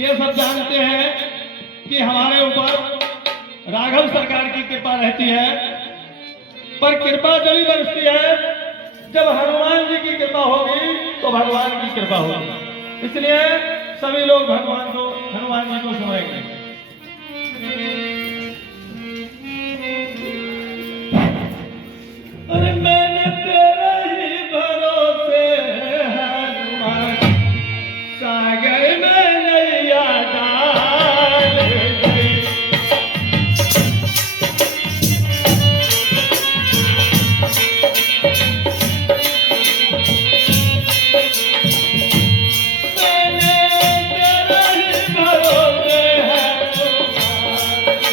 ये सब जानते हैं कि हमारे ऊपर राघव सरकार की कृपा रहती है, पर कृपा जब बरसती है जब हनुमान जी की कृपा होगी तो भगवान की कृपा होगी। इसलिए सभी लोग भगवान को, हनुमान जी को सुनेंगे। अरे मैंने तेरे ही भरोसे हनुमान सागर में नैया डाल दी। मैंने तेरे ही भरोसे हनुमान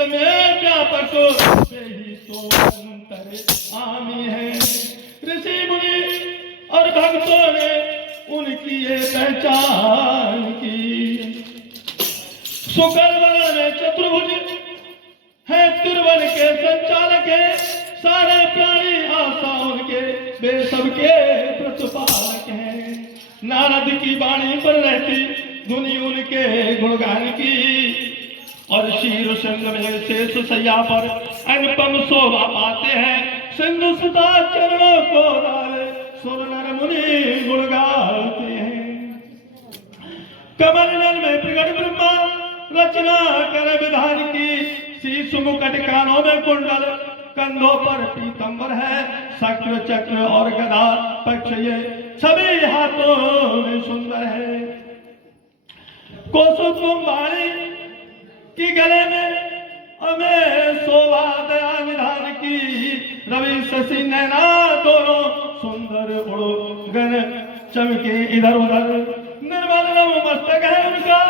जड़ में व्यापक वे ही तो अंतर आमी है। ऋषि मुनि और भक्तों ने उनकी ये पहचान की। शुक्र वर्ण में चतुर्भुज है, तिरुवन के संचालक है, सारे प्राणी आशा उनके वे सबके प्रतिपालक हैं। नारद की वाणी पर रहती धुनी उनके गुणगान की, और शीर संग में शेष सैया पर अनुपम शोभा पाते हैं। सिंधु सुता चरणों को डाले सुर नर मुनि गुण गाते हैं। कमल नल में प्रकट ब्रह्मा रचना कर विधान की, शीश मुकुट कानों में कुंडल, कंधों पर पीतंबर है, शक्र चक्र और गदा पक्ष ये सभी हाथों में सुंदर है। कोसुम वाणी की गले में हमें शोभा दया निधान की, रवि शशि नैना दोनों सुंदर उड़ो गन चमके इधर उधर। निर्मल नव मस्तक है उनका,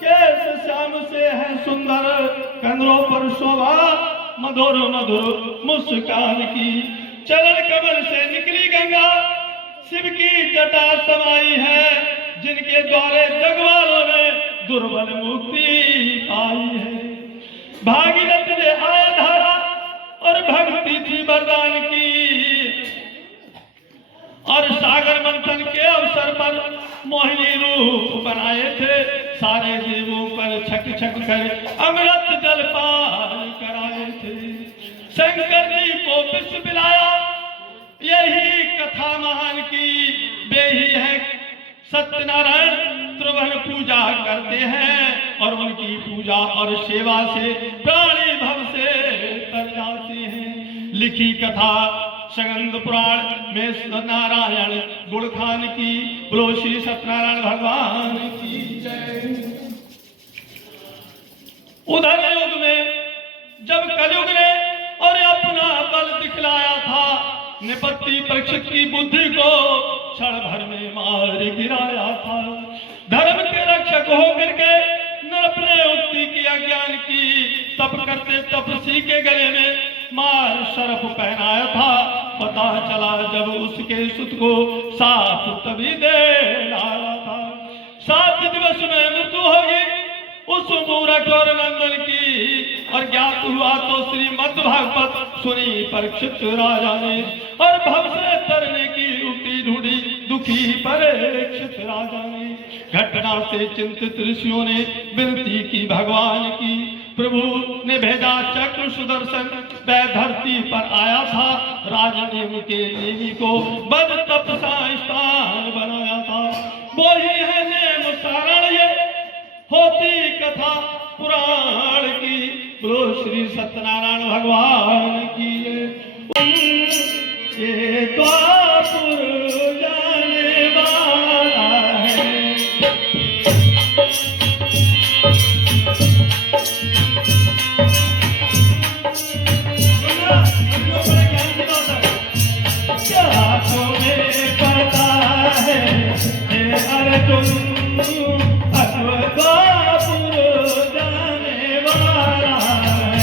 केश श्याम से है सुंदर, कंधों पर शोभा मधुर मधुर मुस्कान की। चरण कमल से निकली गंगा, शिव की जटा समाई है, जिनके द्वारे जगवालों ने दुर्बल मुक्ति पाई है। भागीरथ ने आया धारा और भक्ति थी वरदान की, और सागर मंथन के अवसर पर मोहिनी रूप बनाए थे। सारे देवों पर छक छक कर अमृत जलपान कराए थे। शंकर जी को विश्व पिलाया, यही कथा महान की, वे ही है सत्यनारायण, त्रिभुवन पूजा करते हैं, और उनकी पूजा और सेवा से प्राणी भव से तर जाते हैं। लिखी कथा स्कंद पुराण में नारायण गुणखान की, बोलो श्री सत्यनारायण भगवान की जय। उधर युग में जब कलयुग ने और अपना बल दिखलाया था, निपत्ति परीक्षित की बुद्धि को क्षण भर में मार गिराया था। धर्म के रक्षक होकर के अपने उक्ति की अज्ञान की, तप करते तपसी के गले में मार शरफ पहनाया था। पता चला जब उसके सुत को साथ तभी दे लाया था। 7 दिवस में मृत्यु होगी उस मूरख और नंदन की, और ज्ञात हुआ तो श्रीमद् भागवत सुनी परीक्षित राजा ने, और भव से तरने की युक्ति ढूंढी दुखी परीक्षित राजा ने। घटना से चिंतित ऋषियों ने विनती की भगवान की, प्रभु ने भेजा चक्र सुदर्शन, वह धरती पर आया था, राजनेम के नेमी को बद तपसा स्थान बनाया था। वो ही है नेम सारण, ये होती कथा पुराण की, बोलो श्री सत्यनारायण भगवान की। ये द्वापुर जाने वाला है, क्या तुम्हें पता है अर्जुन, द्वापुर जाने वाला है।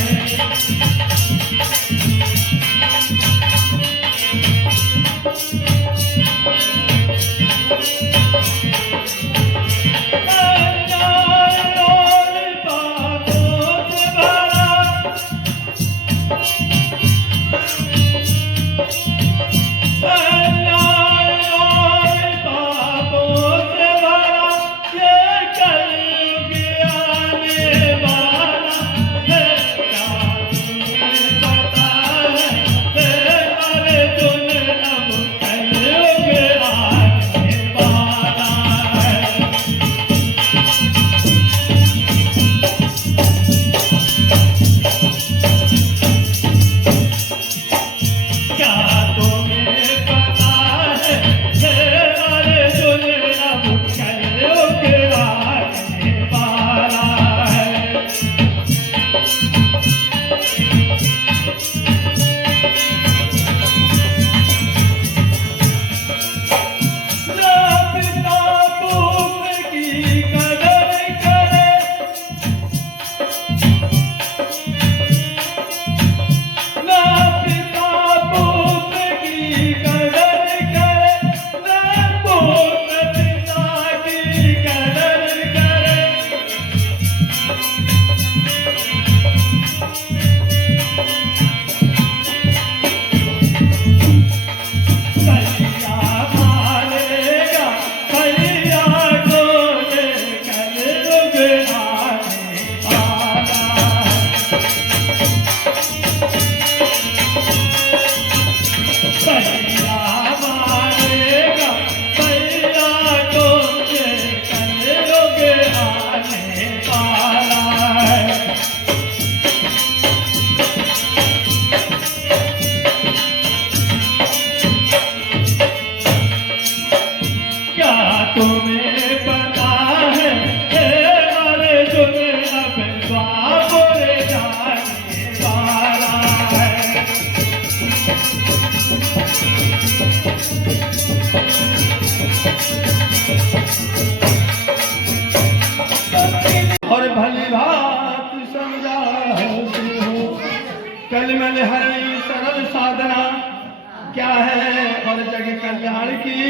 कल्याण की।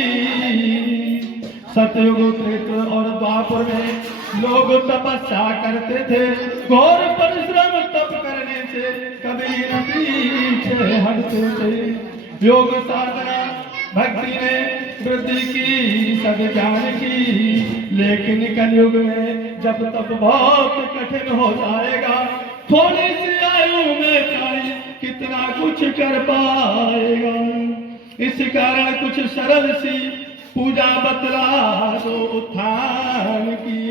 सतयुग त्रेता और द्वापर में लोग तपस्या करते थे, घोर परिश्रम तप करने से कभी न पीछे हटते थे। योग साधना भक्ति में वृद्धि की, सद्ज्ञान की, लेकिन कलयुग में जब तक बहुत कठिन हो जाएगा, थोड़ी सी आयु में प्राणी कितना कुछ कर पाएगा। इस कारण कुछ सरल सी पूजा बतला दो उत्थान की।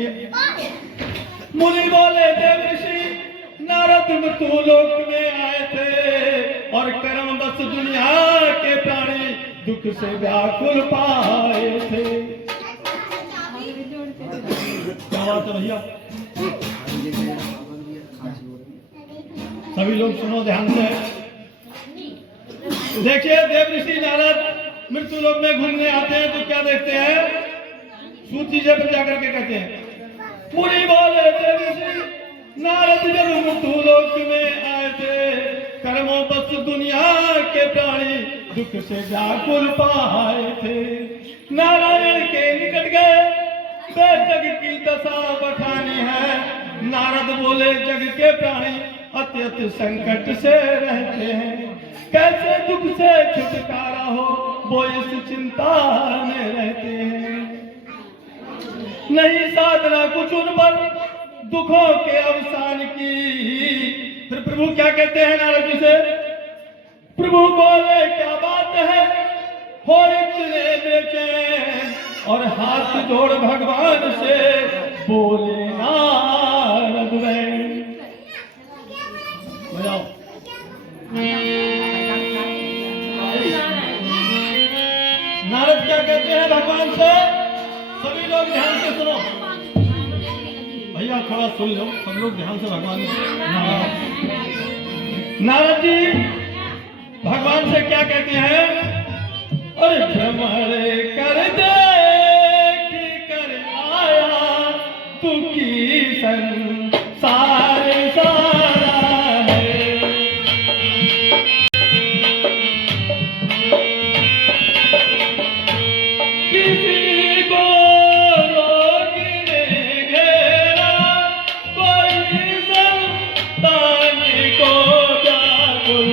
मुनि बोले देव ऋषि नारद मृत्युलोक में आए थे और कर्म बस दुनिया के प्राणी दुख से व्याकुल पाए थे। क्या बात है भैया, सभी लोग सुनो ध्यान से। देखिए देव ऋषि नारद मृत्यु लोक में घूमने आते हैं तो क्या देखते हैं, सूची से पर जाकर के कहते हैं, मुनि बोले देव ऋषि नारद जब मृत्यु लोक में आए थे, कर्मों बस दुनिया के प्राणी दुख से व्याकुल पाए थे। नारायण के निकट गए, वे जग की दशा बखानी है। नारद बोले जग के प्राणी अत्यंत संकट से रहते हैं, कैसे दुख से छुटकारा हो वो इस चिंता में रहते हैं। नहीं साधना कुछ उन पर दुखों के अवसान की। फिर प्रभु क्या कहते हैं नारद जी से, प्रभु बोले क्या बात है हो इतने बेचैन, और हाथ जोड़ भगवान से बोले नारद बजाओ। नारद क्या कहते हैं भगवान से, सभी लोग ध्यान से सुनो भैया, थोड़ा सुन लो सब लोग ध्यान से। भगवान नारद जी भगवान से क्या कहते हैं, अरे भ्रमण कर देख कर आया दुखी संसार सारा है। किसी को रोग ने घेरा, कोई संतान को व्याकुल।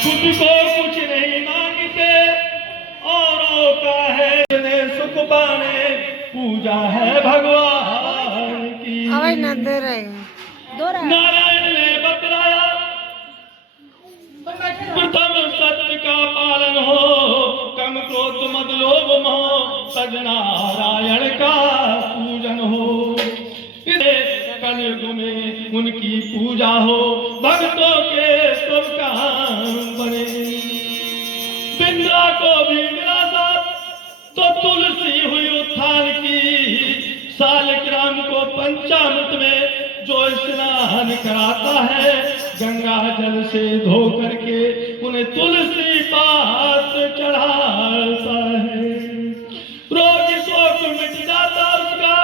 तुझको कुछ नहीं मांगते, औरों का है सुख पाने, पूजा है भगवान की। नारायण ने बतलाया प्रथम सत्य का पालन हो, कम क्रोध मद लोभ मोह, सजनारायण का पूजन हो। कलयुग में उनकी पूजा हो, भक्तों के सब काम बने। बिंद्रा को भी मिला साथ तो तुलसी हुई उत्थान की। सालग्राम को पंचामृत में जो स्नान कराता है, गंगा जल से धो करके उन्हें तुलसी पात चढ़ाता है। रोग शोक मिट जाता उसका,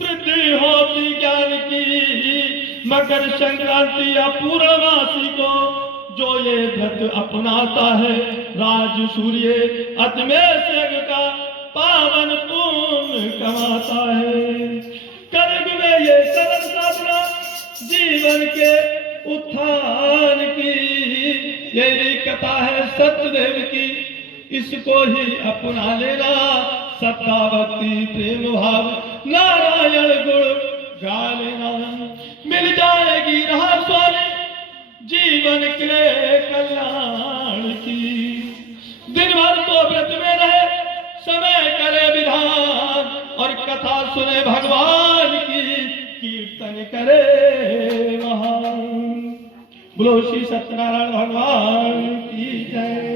वृद्धि होती ज्ञान की। मकर संक्रांति या पूर्णमासी को जो ये व्रत अपनाता है, राज सूर्य अतमेश यज्ञ का पावन पुण्य कमाता है। कलयुग में ये सरल साधना जीवन के उत्थान की, यही कथा है सत्यदेव की, इसको ही अपना लेना। सत्ता भक्ति प्रेम भाव नारायण गुण गा लेना, मिल जाएगी राह स्वामी जीवन के कल्याण की। दिन भर तो व्रत में रहे, समय करे विधान, और कथा सुने भगवान की, कीर्तन करे महान। बोलो श्री सत्यनारायण भगवान की जय।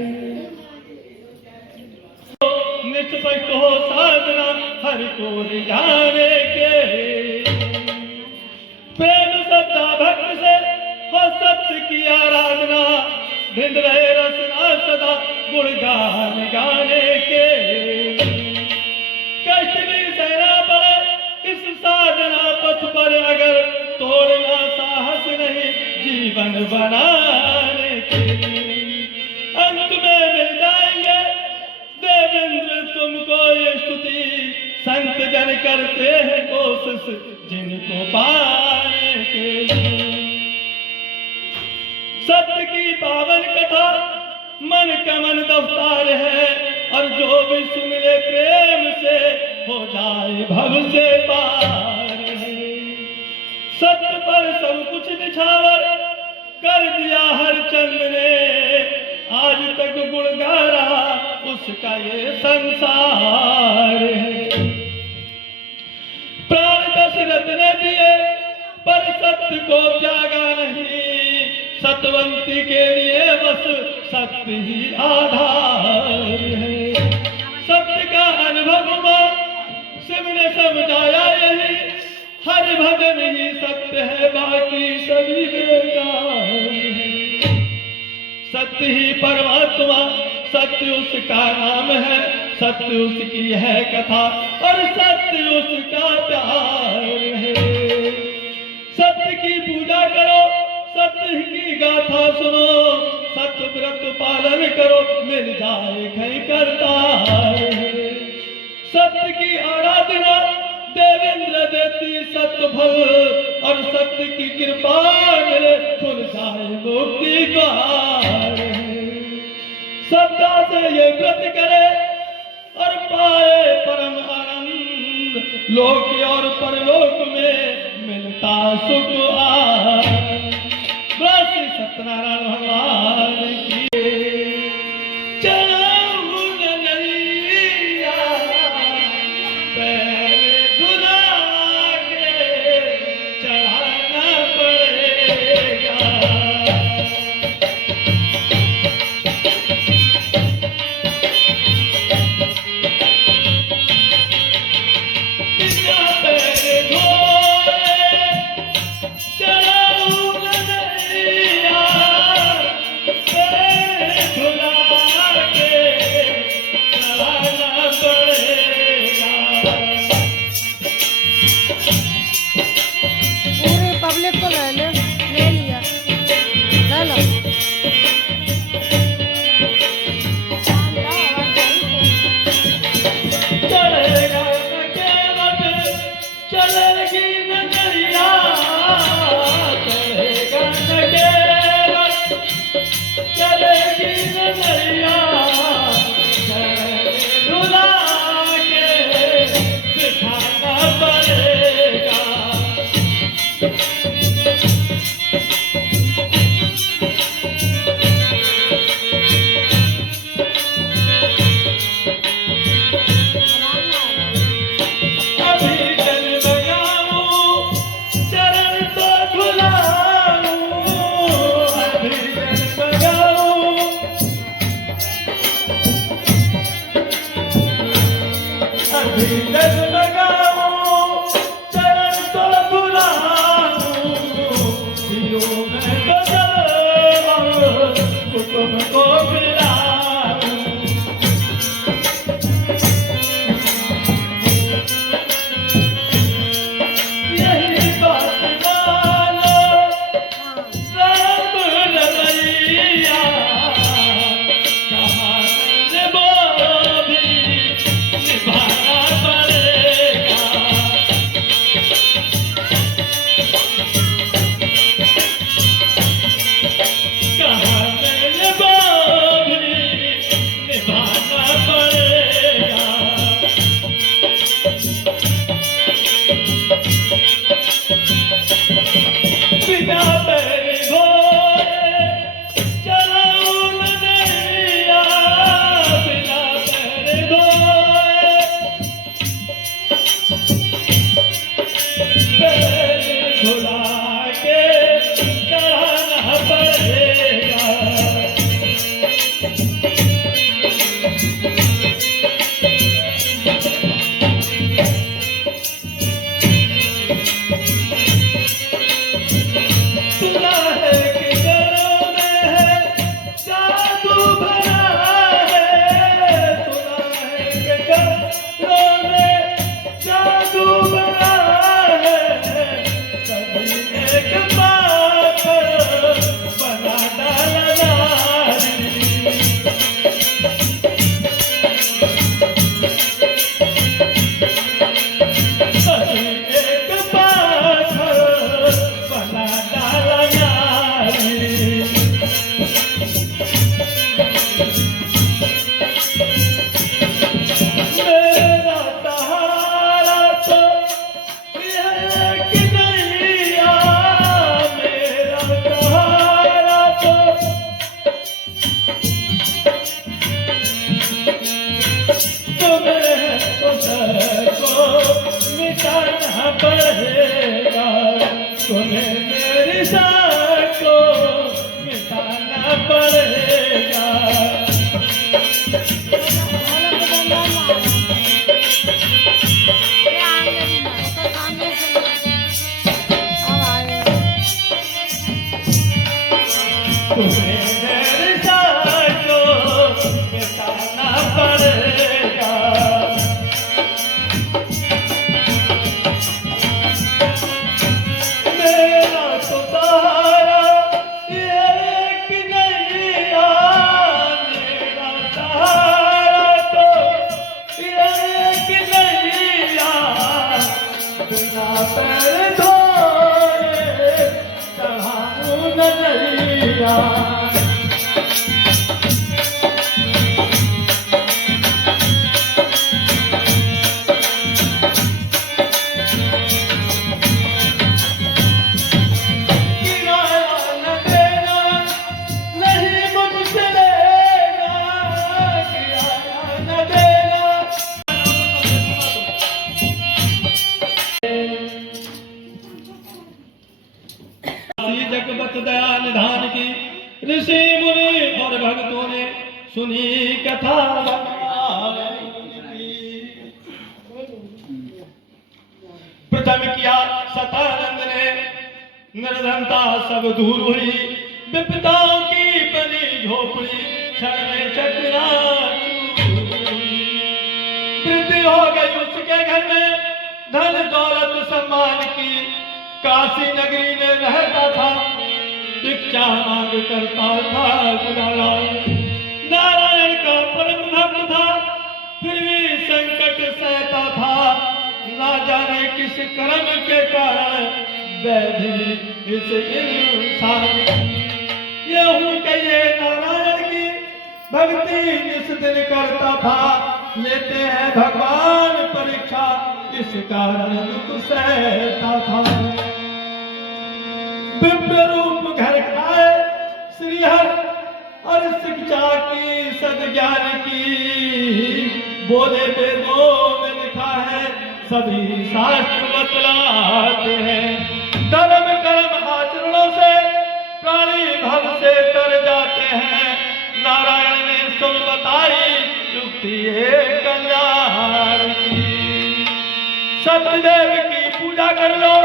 निष्पक्ष हो साधना हर को जाने के, प्रेम श्रद्धा भक्ति से हो सत्य की आराधना। भिंद रहे रसना सदा गुणगान गाने के, कष्ट भी सहना पड़े इस साधना पथ पर, अगर तोड़ना साहस नहीं जीवन बनाने के। अंत में मिल जाएंगे देवेंद्र तुमको ये स्तुति, संत जन करते हैं कोशिश जिनको पाने के लिए। सत्य की पावन कथा मन का मन दफ्तार है, और जो भी सुन ले प्रेम से हो जाए भव से पार है। सत्य पर सब कुछ निछावर कर दिया हर चंद ने, आज तक गुण गा रहा उसका ये संसार है। प्राण दशरथ ने दिए पर सत्य को त्यागा नहीं, सतवंती के लिए बस सत्य ही आधार है। सत्य का अनुभव हुआ शिव ने समझाया यही, हर भजन ही सत्य है बाकी सभी बेकार है। सत्य ही परमात्मा, सत्य उसका नाम है, सत्य उसकी है कथा, और सत्य उसका प्यार है। सत्य की पूजा करो, सत्य की गाथा सुनो, सत्य व्रत पालन करो, मिल जाए कहीं करता है। सत्य की आराधना देवेंद्र देती सत्य फल, और सत्य की कृपा मिले खुल जाए मुक्ति द्वार। श्रद्धा से ये व्रत करे और पाए परम आनंद, लोक और परलोक में मिलता सुख आनंद। बस सत्यनारायण भगवान की मेरा सहारा तो एक नैया, मेरा सहारा तो तुम्हें को मिटाना पड़ेगा, तुम्हें मेरी साथ को मिटाना पड़ेगा। तुम्हें मेरी साथ को मिटाना पड़ेगा। मेरा तो सहारा एक नैया, मेरा सहारा तो एक नैया, बिना पैर धोए चढ़ाऊं न नैया। जगत दया निधान की ऋषि मुनि और भक्तों ने सुनी कथा। प्रथम किया सतानंद ने, निर्धनता सब दूर हुई, विपदाओं की बनी झोपड़ी क्षण में चकनाचूर। वृद्धि हो गई उसके घर में धन दौलत सम्मान की, काशी नगरी में रहता था, भिक्षा मांग करता था नारायण का परम भक्त था, फिर भी संकट सहता था। ना जाने किस कर्म के कारण व्याधि इस इंसान की। यूं कहिए नारायण की भक्ति इस दिन करता था, लेते हैं भगवान परीक्षा इस कारण दुख सहता था। विप्र रूप घर खाए श्रीहर और शिक्षा की सद्ज्ञान की, बोले वेदों में लिखा है सभी शास्त्र बतलाते हैं। धर्म कर्म आचरणों से प्राणी भव से तर जाते हैं, नारायण ने सुन बताई युक्ति कल्याण की। सत्यदेव की पूजा कर लो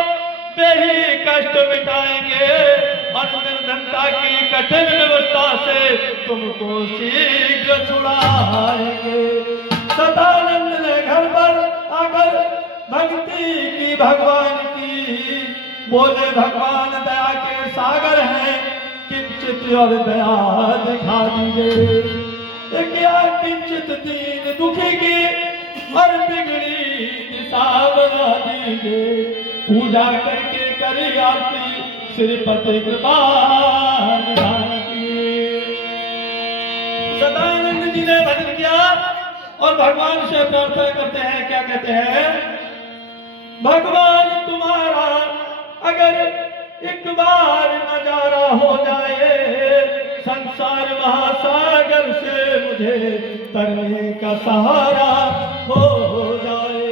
वे ही कष्ट मिटाएंगे, और निर्धनता की कठिन व्यवस्था से तुमको शीघ्र छुड़ाएंगे। सदानंद ने घर पर आकर भक्ति की भगवान की, बोले भगवान दया के सागर हैं, किंचित और दया दिखा दीजिए। क्या किंचित दीन दुखी की और बिगड़ी दिशा बना दीजिए। पूजा करके करी आरती श्रीपति कृपा की। सदानंद जी ने भजन किया और भगवान से प्रार्थना करते हैं, क्या कहते हैं? भगवान तुम्हारा अगर एक बार नजारा हो जाए, संसार महासागर से मुझे तरने का सहारा हो जाए।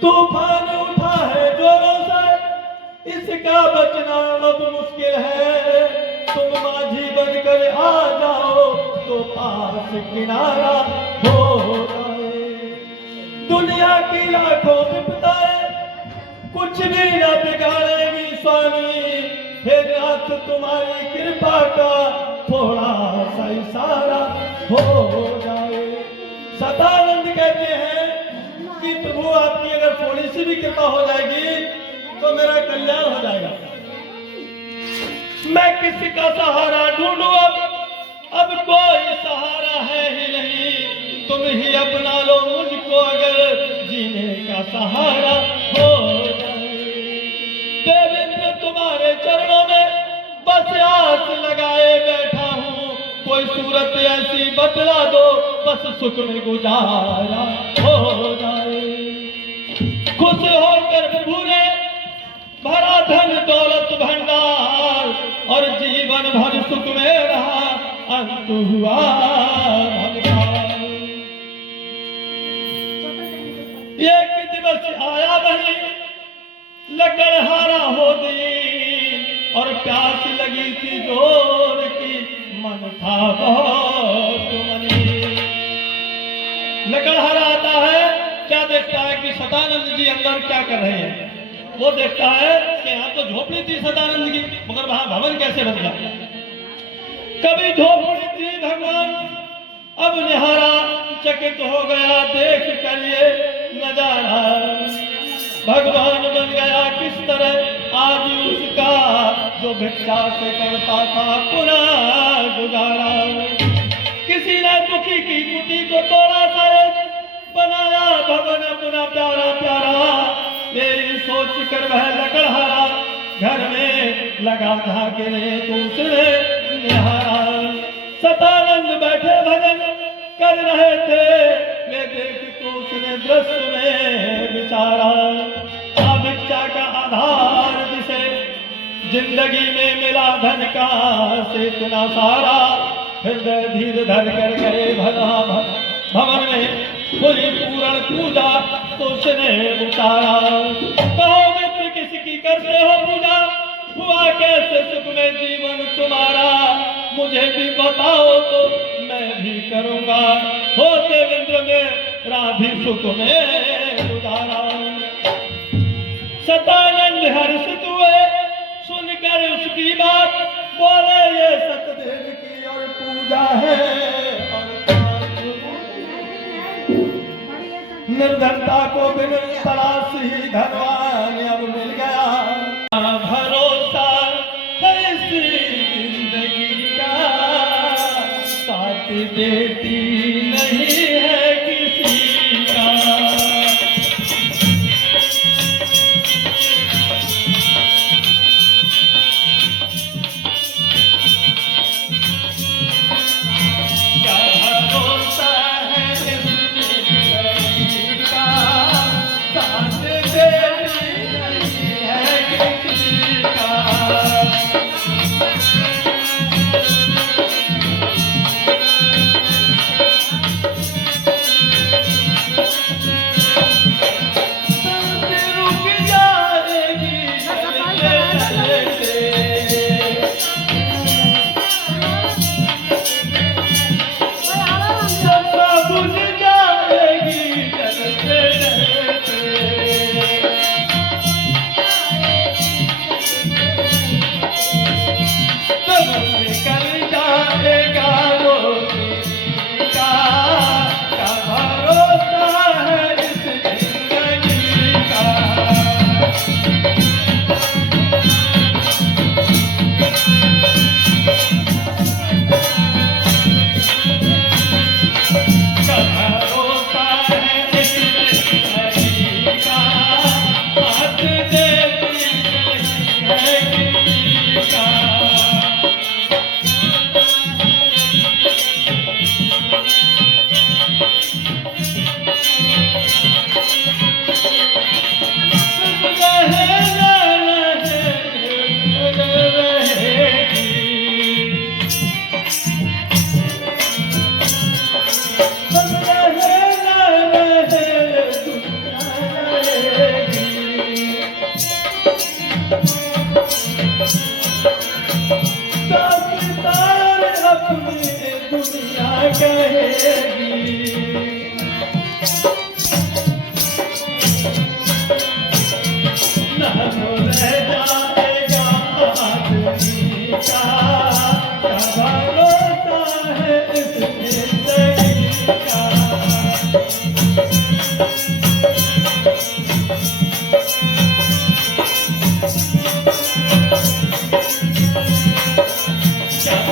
तूफान उठा है जोरों से, इसका बचना अब मुश्किल है। तुम माझी बनकर आ जाओ तो पास किनारा हो जाए। दुनिया की लाखों विपदाएं कुछ भी न बिगाड़ेगी स्वामी, हे नाथ तुम्हारी कृपा का थोड़ा सा इशारा हो जाए। सदानंद कहते हैं कि प्रभु आपकी अगर थोड़ी सी भी कृपा हो जाएगी तो मेरा कल्याण हो जाएगा। मैं किसी का सहारा ढूंढूं, अब कोई सहारा है ही नहीं। तुम ही अपना लो मुझको अगर जीने का सहारा हो जाए। देवेंद्र तुम्हारे चरणों में बस आस लगाए बैठा हूँ, कोई सूरत ऐसी बतला दो, बस सुख में गुजारा हो जाए। खुश होकर प्रभु ने भरा धन दौलत भंडार, और जीवन भर सुख में रहा, अंत हुआ भगवान। एक दिवस आया वही लकड़हारा हो दीन, और प्यास लगी थी जोर की, मन था बहुत मनी। लकड़हारा आता है, क्या देखता है कि सदानंद जी अंदर क्या कर रहे हैं। वो देखता है कि यहाँ तो झोपड़ी थी सदानंद की, मगर वहां भवन कैसे बन गया। कभी झोपड़ी थी भगवान, अब निहारा चकित हो गया देख कर ये नजारा। भगवान बन गया किस तरह आज उसका, जो भिक्षा से करता था पुनः गुजारा। किसी ने दुखी की कुटी को तोड़ा शायद, बनाया भवन अपना प्यारा प्यारा। यही सोच कर वह लकड़हारा घर में लगा झांकने, तो उसने निहारा सदानंद बैठे भजन कर रहे थे। मैं देख तो उसने दृश्य में विचारा, भिक्षा का आधार जिसे जिंदगी में मिला धन का से इतना सारा। हृदय धीर धर कर गए भवन में पूरी पूर्ण पूजा, तो उसने उतारा। कहो मित्र किसकी करते हो पूजा, हुआ कैसे सुख में जीवन तुम्हारा। मुझे भी बताओ तो मैं भी करूंगा, हो देवेंद्र मेरा भी सुख में गुजारा। सदानंद हर्षित हुए सुनकर उसकी बात, बोले ये सतदेव की और पूजा है। निर्धनता को बिन तलाश ही धनवान अब मिल गया। भरोसा है इसी जिंदगी का, साथ देती नहीं है किसी का।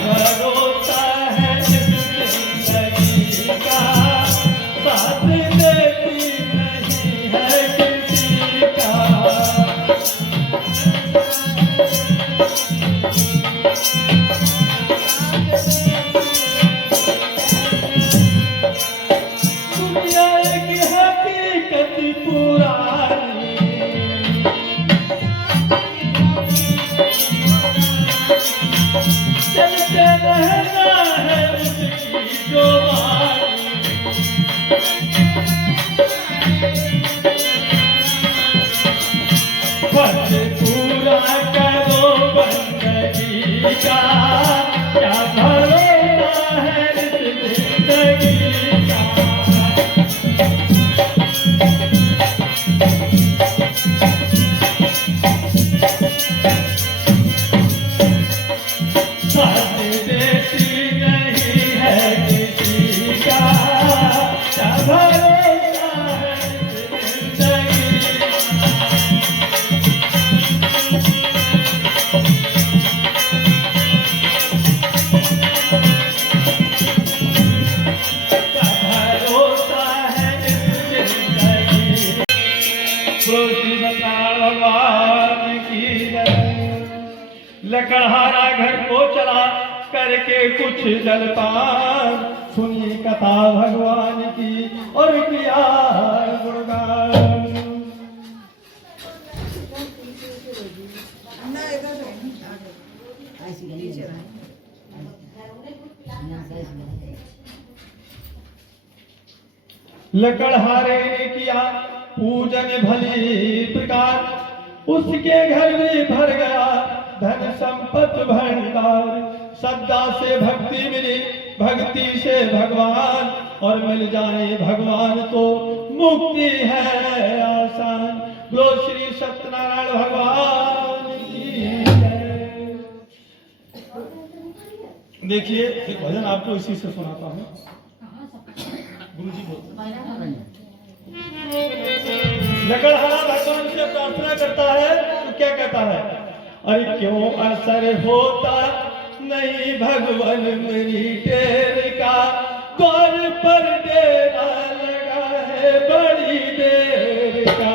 भरोसा है जिंदगी का पूरा करो बंदगी का, क्या भरोसा है इस जिंदगी का। साथ देती नहीं है किसी का, क्या भरोसा है इस जिंदगी भगवान की जय। लकड़हारा घर को चला करके कुछ जलपान, सुनी कथा भगवान की और किया गुणगान। लकड़हारे ने किया पूजन भली प्रकार, उसके घर में भर गया धन संपत भंडार। श्रद्धा से भक्ति मिली, भक्ति से भगवान, और मिल जाए भगवान तो मुक्ति है आसान। बोलो श्री सत्यनारायण भगवान की जय। देखिए एक भजन आपको इसी से सुनाता हूँ। गुरुजी बोलते लकड़हारा भगवान से प्रार्थना करता है तो क्या कहता है, अरे क्यों असर होता नहीं भगवान मेरी टेर का, द्वार पर डेरा लगा है बड़ी देर का।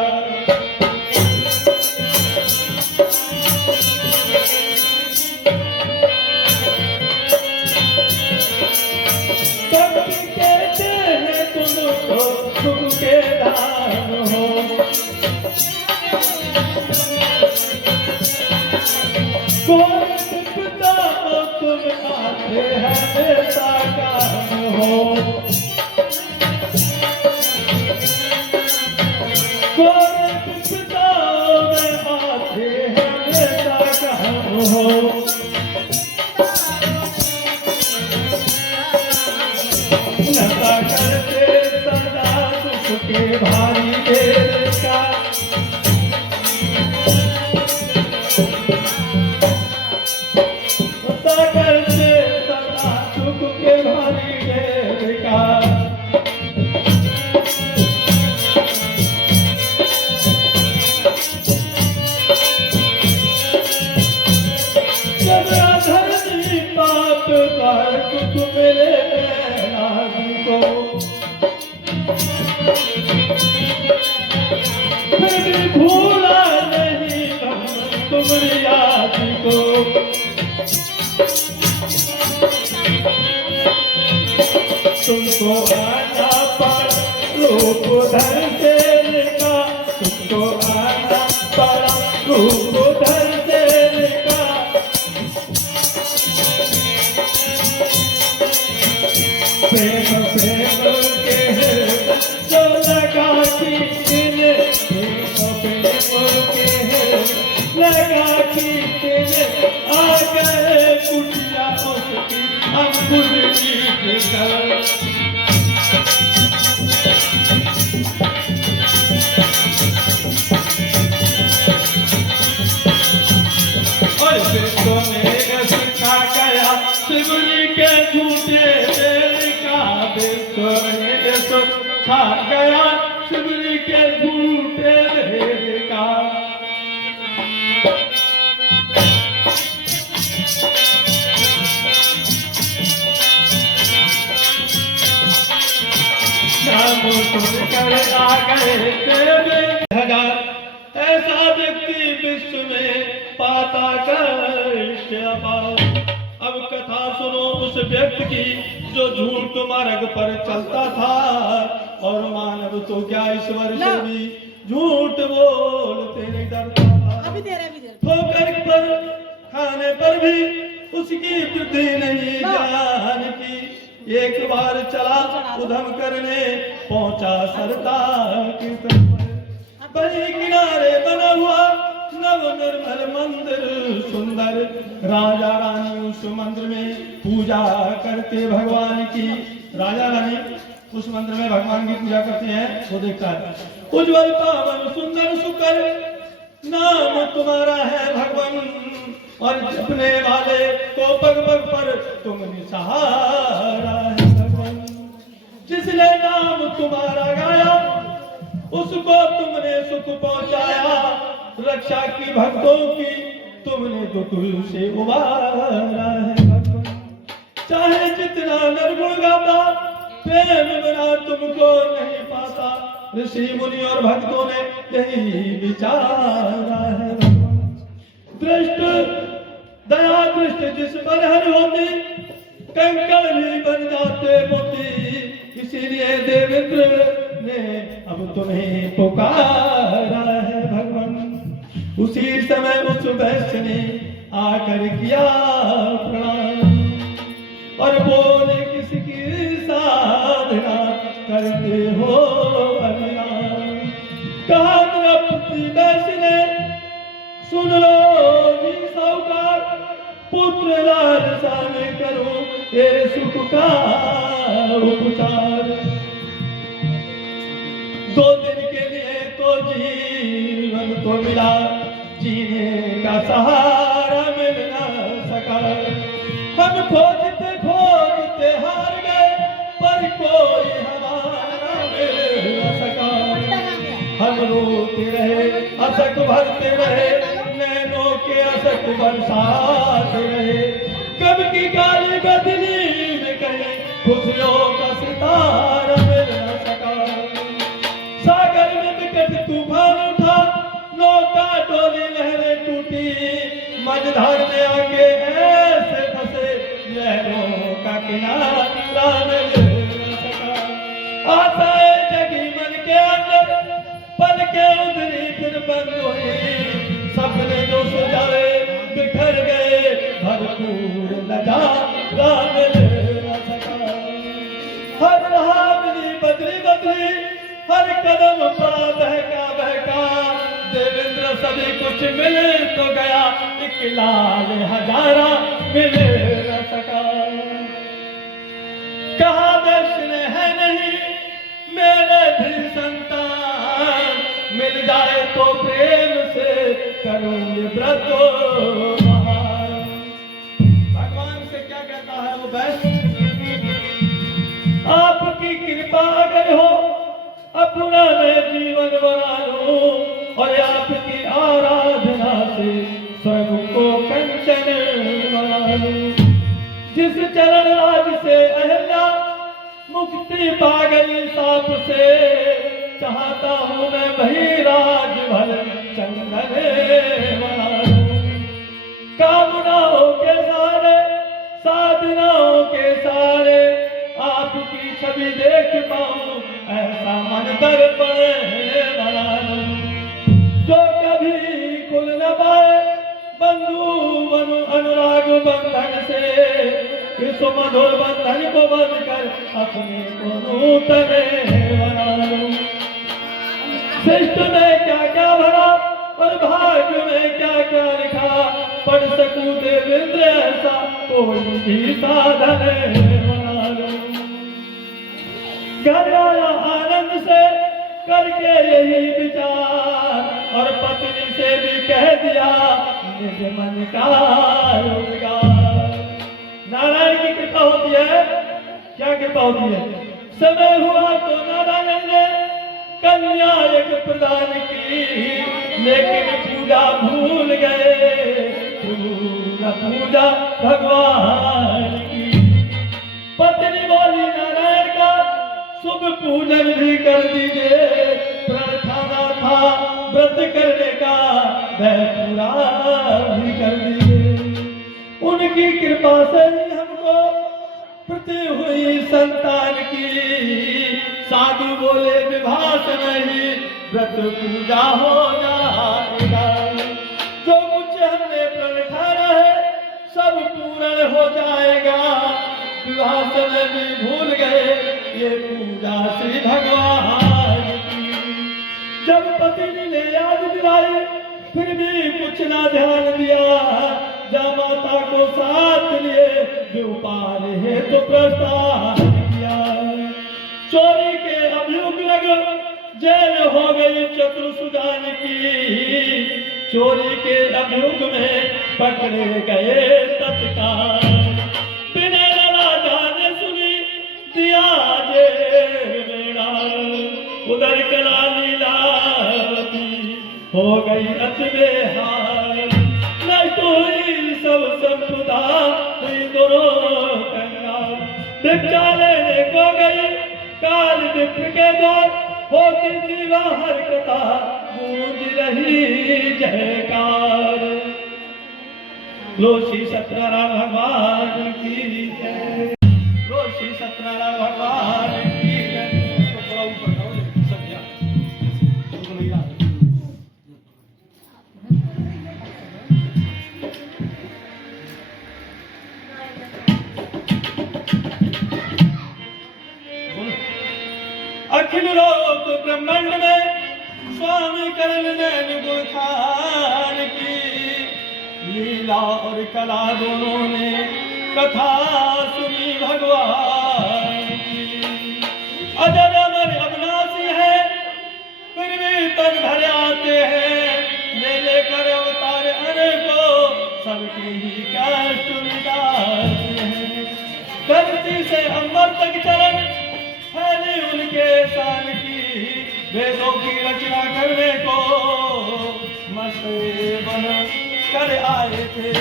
कहते हैं तुमको तुम के दान हो, कोई दिखता हो तुम आते हैं ऐसा काम हो, कोई दिखता हो मैं आते हैं ऐसा काम हो। नशा करते सदा दुख के भारी देर का, नशा करते सदा दुख के भारी देर का। धरती पाप पर कुछ मेरे को फिर भी भूला नहीं तुम्हारी याद को। तुमको आना पड़ा रूप धर देने का, तुमको आना पड़ा रूप धर देने का। प्रेम प्रेम के जो लगा की दिल, प्रेम प्रेम के लगा की दिल, आ गए कुटिया उसकी अंकुर की कर। और बेटों ने सिखा गया शिवजी के झूठे खा गया शिवजी के झूठे भेद का। कर आ गए तेरे हजार, ऐसा व्यक्ति विश्व में पाता कष्ट अपार। अब कथा सुनो उस व्यक्ति की जो झूठ मार्ग पर चलता था, और मानव तो क्या ईश्वर से भी झूठ बोलते नहीं डरता था। ठोकर पर खाने पर भी उसकी वृद्धि नहीं जानती, एक बार चला उधम करने, पहुंचा सरदार के तट पर। बही किनारे बना हुआ नव निर्मल मंदिर सुंदर, राजा रानी उस मंदिर में पूजा करते भगवान की। राजा रानी उस मंदिर में भगवान की पूजा करते हैं। वो देखता है, उज्जवल पावन सुंदर सुकर नाम तुम्हारा है भगवान, और जपने वाले को पग पग पर तुम सहारा है भगवान। जिसने नाम तुम्हारा गाया उसको तुमने सुख पहुंचाया, रक्षा की भक्तों की तुमने दुतुल से उबारा है भगवान। चाहे जितना निर्गुण गाता प्रेम बिना तुमको नहीं पाता, ऋषि मुनि और भक्तों ने यही विचारा है भगवान। दृष्ट दया दृष्ट जिस पर हर होती, कंकड़ भी बन जाते मोती, इसीलिए देवेंद्र ने अब तुम्हें पुकारा है भगवान। उसी समय उस वैश्य ने आकर किया प्रणाम, और बोले किसकी साधना करते हो अभिराम। कहा द्रौपदी वैश्य ने, सुन लो जी साहूकार, पुत्र लालसा में करो ये सुख का उपचार। 2 दिन के लिए तो जीवन को मिला, जीने का सहारा मिल न सका। हम खोजते खोजते हार गए, पर कोई हमारा मिल न सका। हम रोते रहे असक भरते रहे, नैनों के असक बरसाते रहे। कब की काली बदली में कहीं खुशियों का सितारा मिल न सका। सागर में विकट तूफान उठा, नौका डोली लहरें टूटी, मझधार में आके ऐसे फंसे लहरों का किनारा मिल न सका। आशाएं जगी मन के अंदर, पल के उधरी फिर बंद हुई, सपने जो सजाए बिखर गए, भरपूर नजारा मिल न सका। हर रहा मिली बदली बदली, हर कदम पड़ा बहका बहका, देवेंद्र सभी कुछ मिल तो गया, एक लाल हजारा मिल न सका। कहा दर्शन है नहीं मेरे भी संतान, मिल जाए तो प्रेम से करूंगे व्रत महान। भगवान से क्या कहता है वो वैश्य, आपकी कृपा अगर हो अपना मैं जीवन बना लूं, और आपकी आराधना से स्वर्ग को कंचन बना लूं। जिस चरण राज से अहल्या मुक्ति पा गई साप से, चाहता हूं मैं वही राज भर चंदन बना लूं। कामनाओं के सारे साधनाओं के सारे, आपकी छवि देख पाऊं ऐसा मन दर्पण बना लूं। जो कभी खुल न पाए बंधु बनु अनुराग बंधन से, इस मधुर बंधन को बंध कर अपने को नूतन बना लूं। सृष्टि में क्या क्या भरा और भाग्य में क्या क्या लिखा, पढ़ सकूं देवेंद्र ऐसा कोई भी साधन बना लूं। घर आया आनंद से करके यही विचार, और पत्नी से भी कह दिया निज मन का रोजगार। नारायण की कृपा होती है, क्या कृपा होती है। समय हुआ तो नारायण ने कन्या एक प्रदान की, लेकिन पूजा भूल गए, पूरा पूजा भगवान की। पत्नी बोली नारायण का शुभ पूजन भी कर दीजिए, प्रण खाना था व्रत करने का वह पूरा भी कर दीजिए। उनकी कृपा से ही हमको प्रति हुई संतान की, साधु बोले विवाह नहीं व्रत पूजा हो जाएगा। जो कुछ हमने प्रण ठाना है सब पूर्ण हो जाएगा, विवाह समय भी भूल गए ये पूजा श्री भगवान की। जब पति ने याद दिलाई फिर भी कुछ ना ध्यान दिया, जब माता को साथ लिए व्यापार है तो प्रस्ताव किया। चोरी के अभियोग लग जेल हो गई चतुर्सुजान की, चोरी के अभियोग में पकड़े गए तत्काल। बिना राजा ने सुनी दिया जेल में डाल, उधर कला लीलावती हो गई अति बेहाल। नहीं तो हुई सब संपदा हुई दोनों कंगाल। भिक्षा लेने को गई काल विप्र के द्वार, होती थी बाहर कथा गूंज रही जयकार। लोशी सत्यनारायण भगवान की जय, लोशी सत्यनारायण भगवान की जय। तो थोड़ा ऊपर जाओ संध्या तो नहीं आ अखिल लोक ब्रह्मांड में स्वामी करण नैन गुण खान की, लीला और कला दोनों ने कथा सुनी भगवान की। अजर अमर अविनाशी है फिर भी तन भर आते हैं, ले लेकर अवतार अनेकों सबके ही कष्ट मिटाते हैं। धरती से अंबर तक चरण फैली उनके शान की, वेदों की रचना करने को मस्ते बन कर आए थे।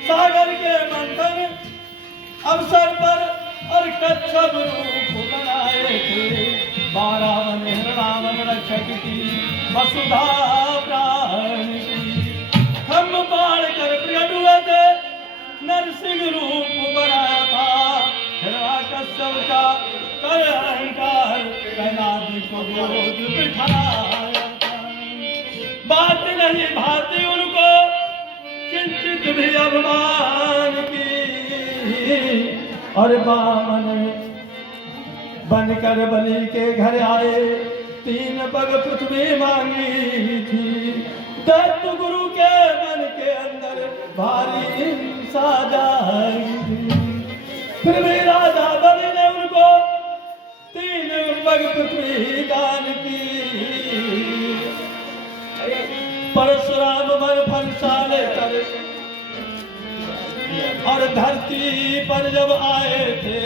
सागर के मंथन अवसर पर और कच्छप रूप बनाए थे। 12 वन रावण रक्षक की वसुधा प्राण की, हम बाढ़ कर प्रकट हुए थे नरसिंह रूप बनाया था। कश्यप का कर अहंकार कैलाश को गोद बिठाया था। बात नहीं भाती उनको किंचित भी अभिमान की, और बामन बनकर बलि के घर आए 3 पग पृथ्वी मांगी थी। दत्त गुरु के मन के अंदर भारी हिंसा जागी थी, फिर भी राजा बलि ने उनको 3 पग पृथ्वी दान की। परशुराम मन फलशाले कर और धरती पर जब आए थे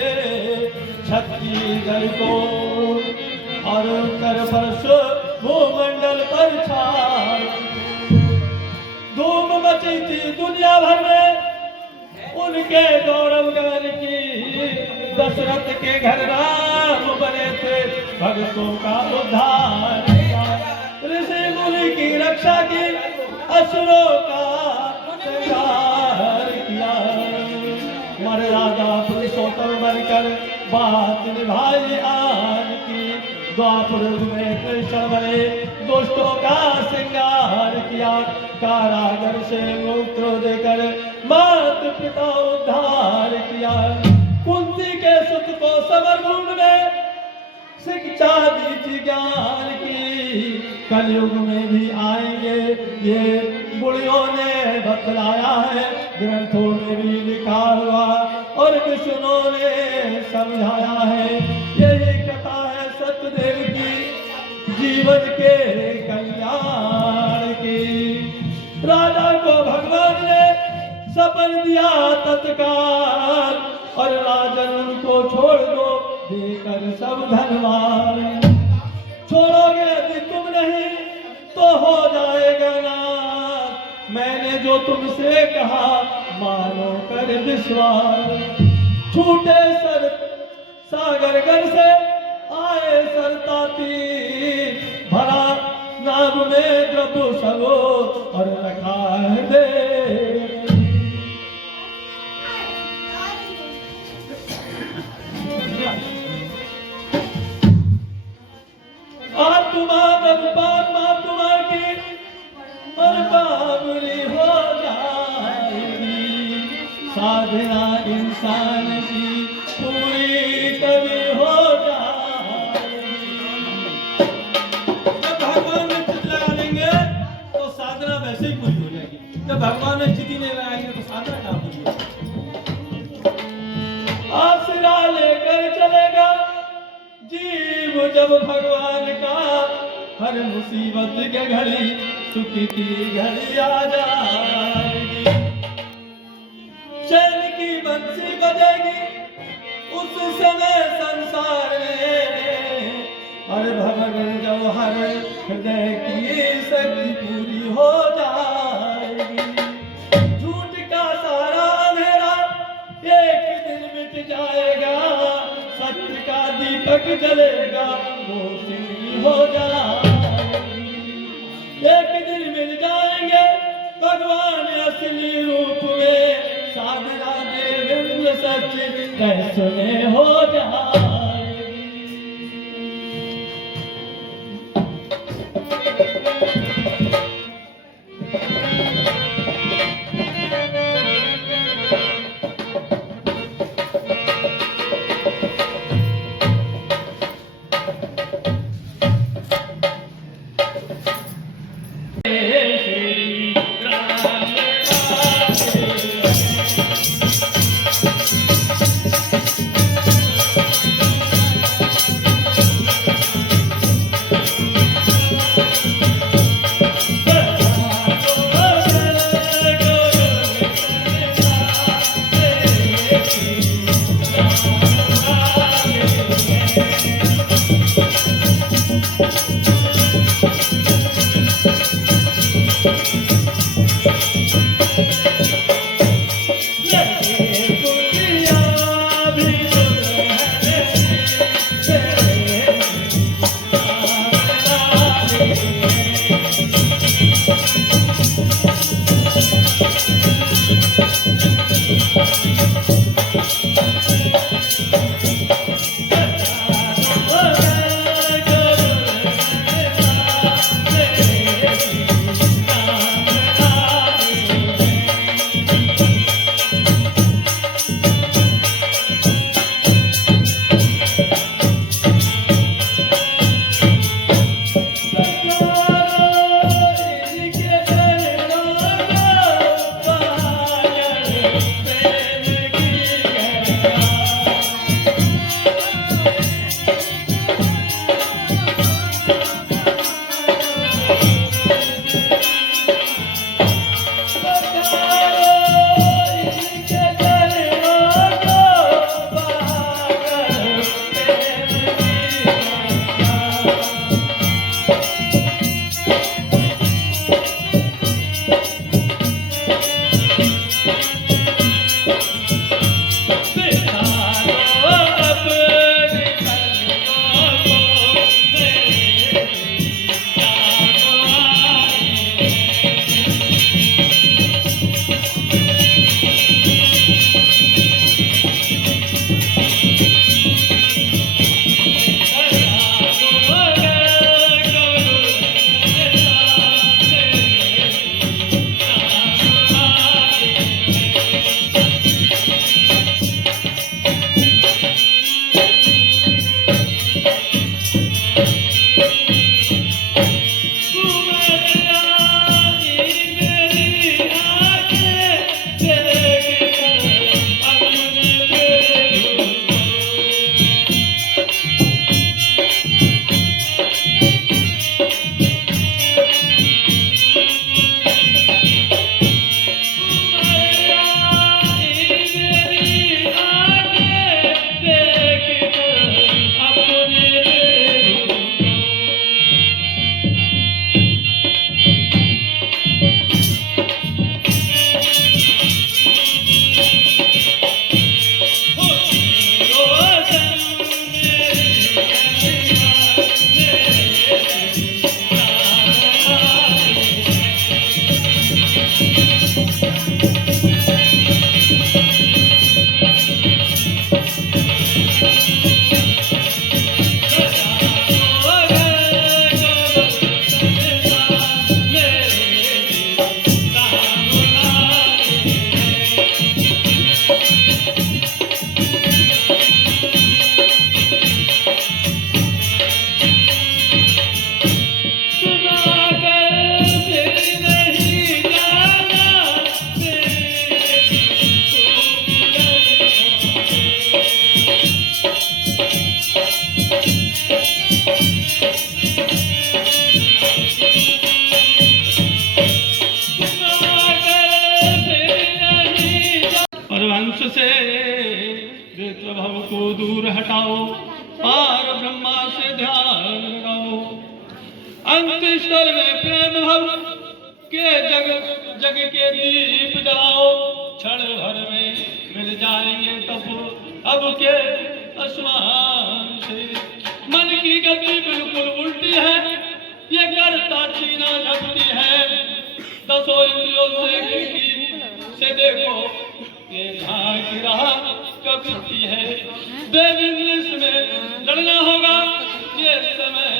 छत्तीसगढ़ को, और कर वर्ष भूमंडल पर छाए धूम मची थी दुनिया भर में उनके गौरव गान की। दशरथ के घर राम बने थे भक्तों का उद्धार किया। ऋषि मुनि की रक्षा की असुरों का संहार किया। मर्यादा पुरुषोत्तम बनकर बात निभाई आन की। द्वापर में कृष्ण बने दुष्टों का श्रृंगार किया। कारागर से मुक्त देकर मात पिता उद्धार किया। कुंती के सुत को समरभूमि में शिक्षा दी थी ज्ञान की। कलयुग में भी आएंगे ये बुढ़ियों ने बतलाया है, ग्रंथों में भी लिखा हुआ और विष्णु ने समझाया है। यही कथा है सत्यदेव की जीवन के कल्याण की। राजा को भगवान ने सपन दिया तत्काल, और राजन उनको छोड़ दो देकर सब धनवान। छोड़ोगे यदि तुम नहीं तो हो जाएगा नाश। मैंने जो तुमसे कहा मानो कर विश्वास। छूटे सर सागरगर से आए सरताती, भरा नाम में द्रव्य सबो और रखा है दे। आत्मा परमात्मा तुम्हारी और बाबरी हो जाएगी। साधना इंसान की जीव जब भगवान का हर मुसीबत के घड़ी सुख की घड़ी आ जाएगी। चैन की बंसी बजेगी उस समय संसार में, हर भवन जब हर हृदय की शक्ति पूरी हो जाएगी। झूठ का सारा अंधेरा एक दिन मिट जाएगा, सत्य का दीपक जलेगा, रोशनी हो जाएगी। एक दिन मिल जाएंगे भगवान असली रूप में, साधना देवेंद्र सच कैसे में हो जाएगी। लगाओ, पार ब्रह्मा से ध्यान लगाओ। अंत स्थल में प्रेम भव के जग जग के दीप जलाओ। क्षण भर में मिल जाएंगे तब अब के आसमान से। मन की गति बिल्कुल उल्टी है, ये करता चीना झपटी है। दसों इंद्रियों से खिड़की से देखो, ये झांक रहा कपटी है। देव इंग्लिश में लड़ना होगा, ये समय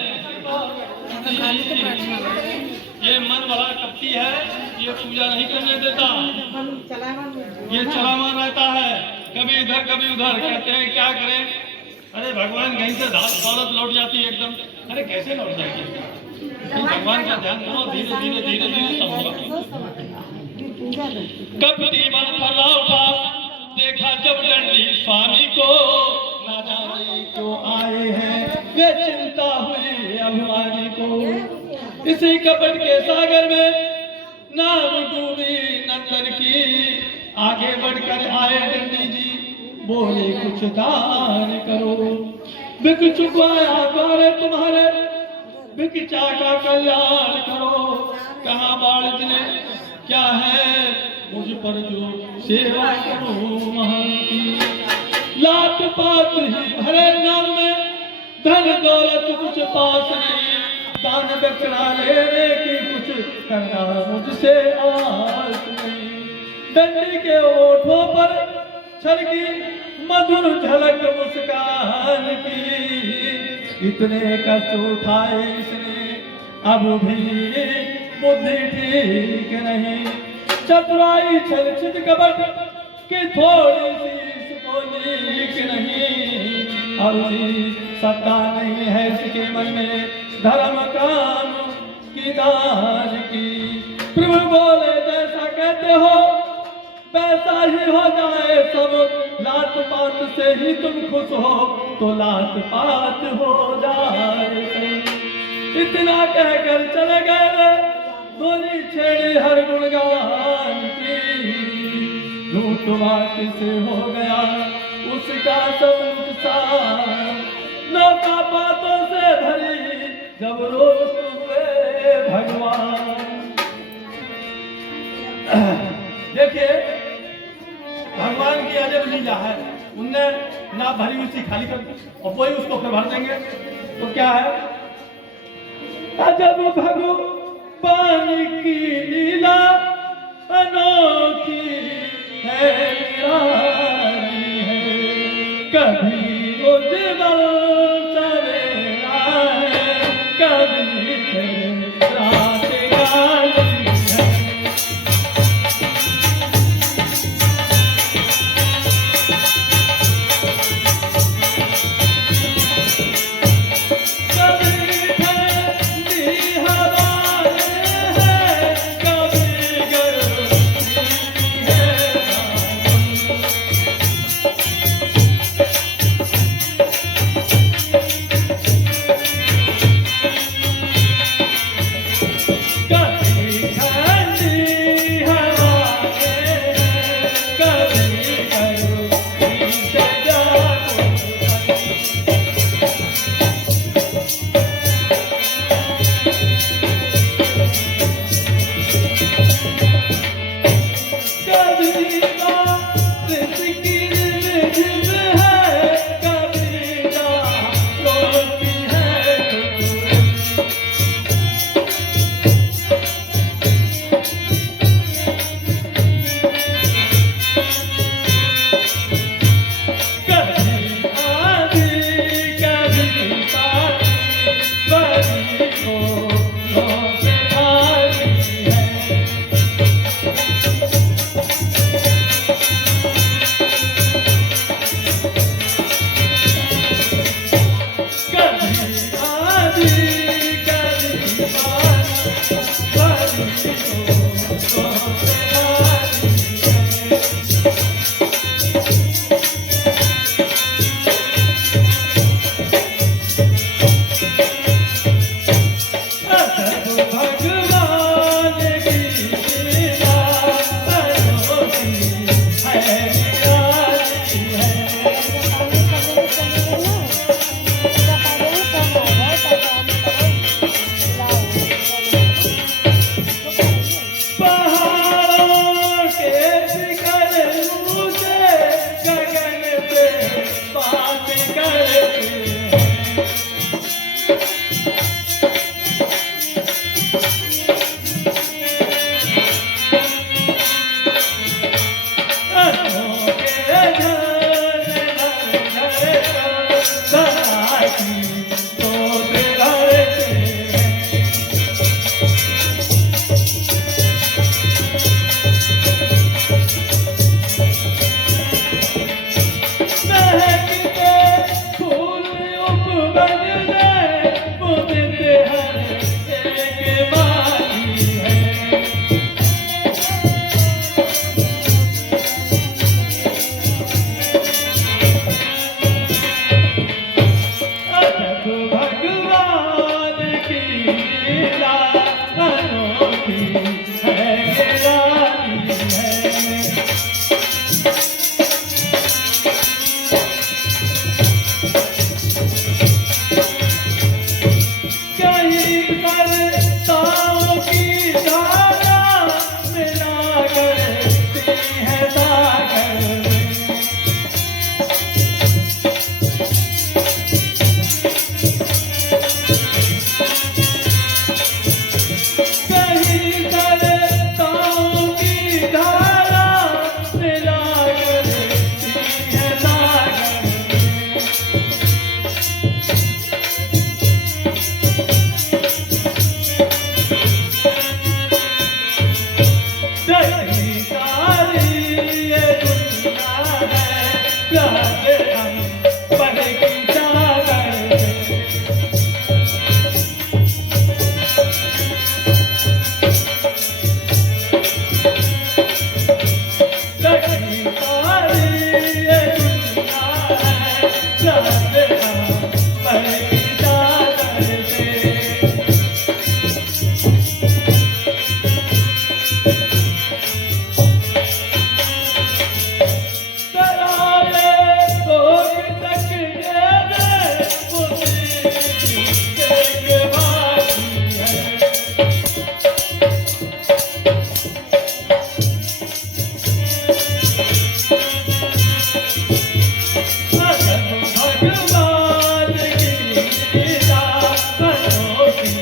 ये मन बड़ा कपटी है, ये पूजा नहीं करने देता, ये चलामान रहता है, कभी इधर कभी उधर। कहते हैं क्या करें, अरे भगवान कहीं से दौलत लौट जाती है एकदम। अरे कैसे लौट जाएगी, भगवान का ध्यान करो, धीरे धीरे धीरे धीरे सब होगा। कपटी मन फर्रा उठा, देखा जब डंडी स्वामी को, ना जाने क्यों आए हैं वे चिंता हुई अभिमानी को। इसी कपट के सागर में नाव डूबी नंदन की, आगे बढ़कर आए डंडी जी, बोले कुछ दान करो। बिक चुकाया द्वारे तुम्हारे, बिक चाका कल्याण करो। कहाँ बाढ़ ने क्या है मुझ पर जो सेवा करो महान की। लात पात ही भरे नाम में, धन दौलत कुछ पास नहीं। दान दक्षिणा लेने की कुछ करना मुझसे आस नहीं। डंडी के ओठों पर छलकी मधुर झलक मुस्कान की। इतने कष्ट उठाए इसने, अब भी बुद्धि ठीक नहीं। चतुराई छल छिद कपट की थोड़ी सी इसको लीक नहीं। अवधि सत्ता नहीं है इसके मन में, धर्म काम की दान की। प्रभु बोले जैसा कहते हो वैसा ही हो जाए सब। लात पात से ही तुम खुश हो तो लात पात हो जाए सब। इतना कहकर चले गए, बोली छेड़ी हर गुणगान की। झूठ बात से हो गया उसका सब नुकसान। नौका बातों से भरी जब रोज हुए भगवान। देखिए भगवान की अजब लीला है, उनने ना भरी उसी खाली कर दी और वही उसको फिर भर देंगे। तो क्या है, अजब भगवान की लीला अनोखी है, निराली है। कभी उज्जवल सवेरा है, कभी रात काली है। बन गए मुझसे हर एक बारी है। अजब भगवान की लीला अनोखी है, निराली है। कहीं करताओं की धारा मिला करती है सागर में। कहीं करताओं की धारा मिला करती है सागर में। जैसी सारी ये दुनिया है, प्यारे हम पर की चादर से। जैसी सारी ये दुनिया है, प्यारे हम पर की चादर से। भगवान की लीला अनोखी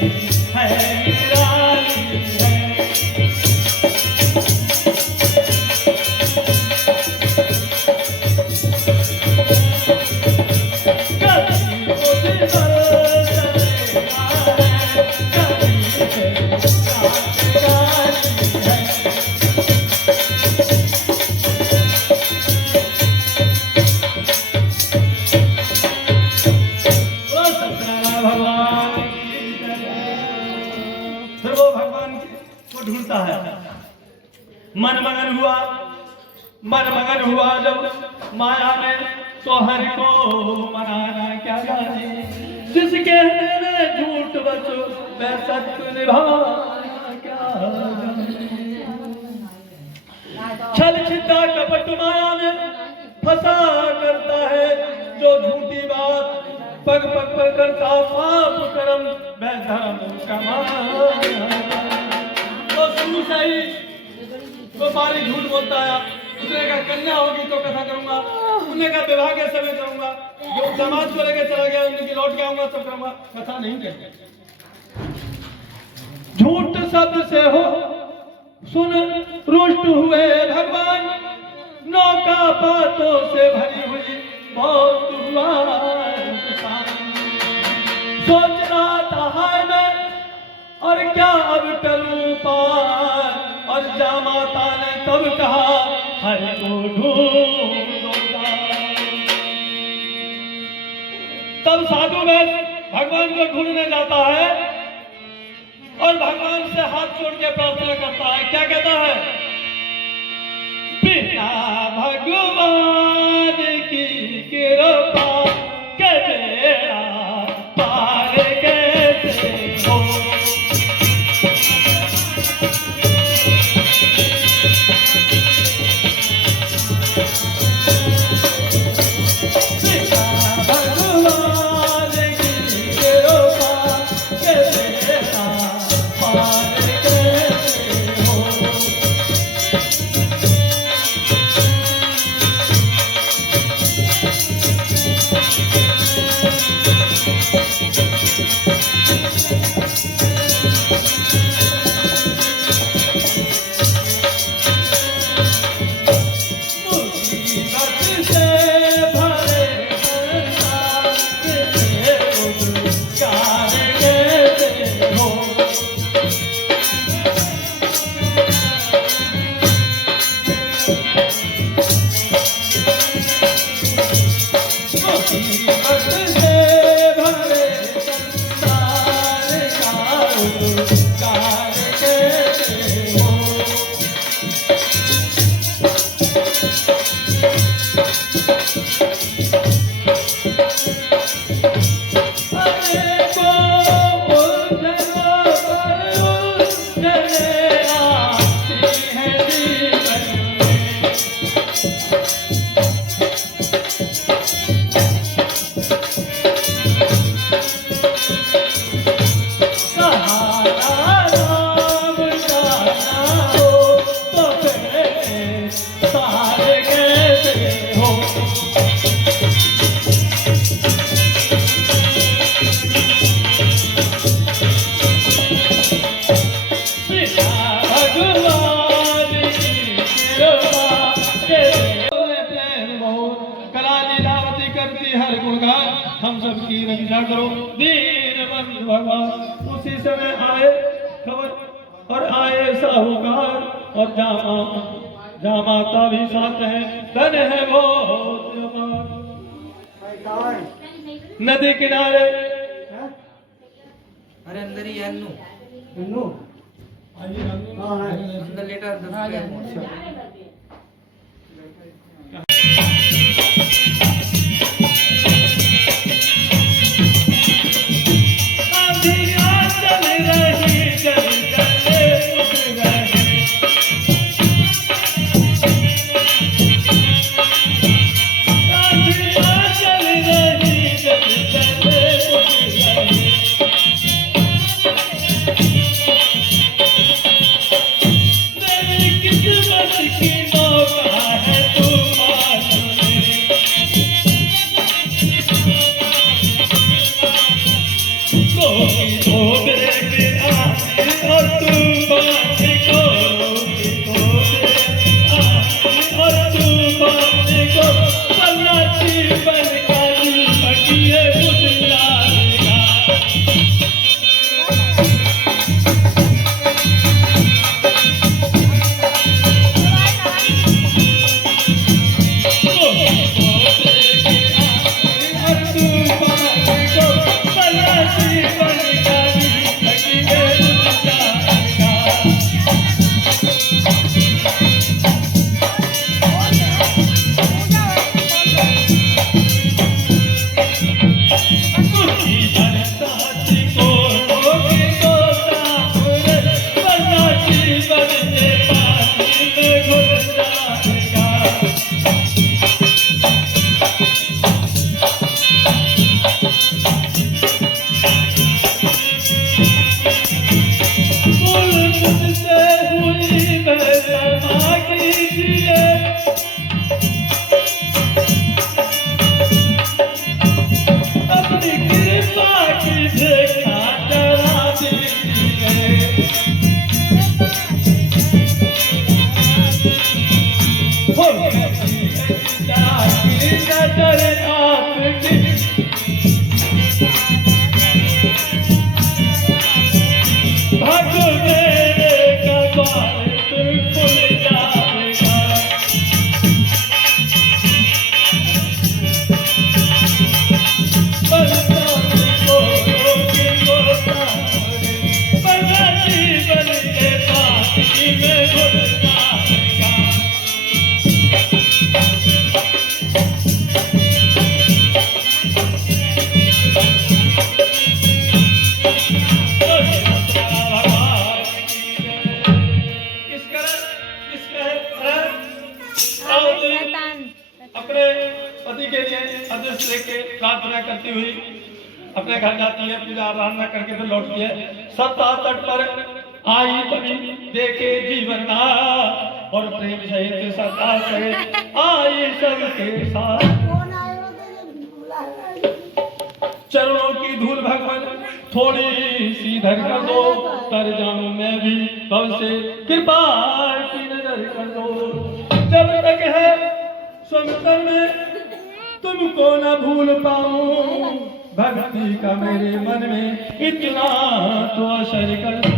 है, निराली है। कभी मुझ पर चलेगा है, कभी से साथी है। भगवान की जय। फिर वो भगवान को ढूंढता है। मन मगन हुआ जब माया में, तो हरि को मनाना क्या जाने। जिसके तेरे झूठ बस मैं सत्य निभाना क्या जाने। छल छिद्दा कपट माया में फंसा करता है जो झूठी बात, पग पग पर करता पाप कर्म बेधर्म कमाया। तो शुरू से ही व्यापारी झूठ बोलता है। उसने कहा कन्या होगी तो कथा करूंगा, उसने कहा विवाह के समय करूंगा, जो समाज को लेकर चला गया उनकी लौट के आऊंगा तब करूंगा, कथा नहीं कहते। झूठ शब्द से हो सुन रुष्ट हुए भगवान, नौका बातों से भरी हुई बहुत हुआ। सोच रहा था हाय मैं और क्या अब करूं पार, और जा माता ने तब कहा हरि को ढूंढूंगा। तब साधु वैद्य भगवान को ढूंढने जाता है और भगवान से हाथ जोड़ के प्रार्थना करता है। क्या कहता है? बिना भगवान की कृपा के बेड़ा पार कैसे हो। बिना भगवान की कृपा के बेड़ा पार कैसे हो। सहारा राम का ना हो तो फिर सहारे कैसे हो। हर गुणगान हम सबकी रक्षा करो दीन बंधु भगवान। उसी समय आए खबर और आए साहूकार और जामाता भी साथ है। धन है वो नदी किनारे। अरे अंदर ही है अन्नू अंदर लेटा अपने पति के लिए अदृश्य लेके प्रार्थना करती हुई अपने घर जाती है, पूजा आराधना करके फिर लौटती है। सप्ताह तट पर आई तभी देखे जीवन और प्रेम सहित सदा सहित आई सबके साथ। चरणों की धूल भगवान थोड़ी सी धर कर दो, तर जाऊं मैं भी भव से कृपा की नजर कर दो। जब तक है सुनकर मैं तुमको न भूल पाऊं, भक्ति का मेरे मन में इतना तो असर कर दो।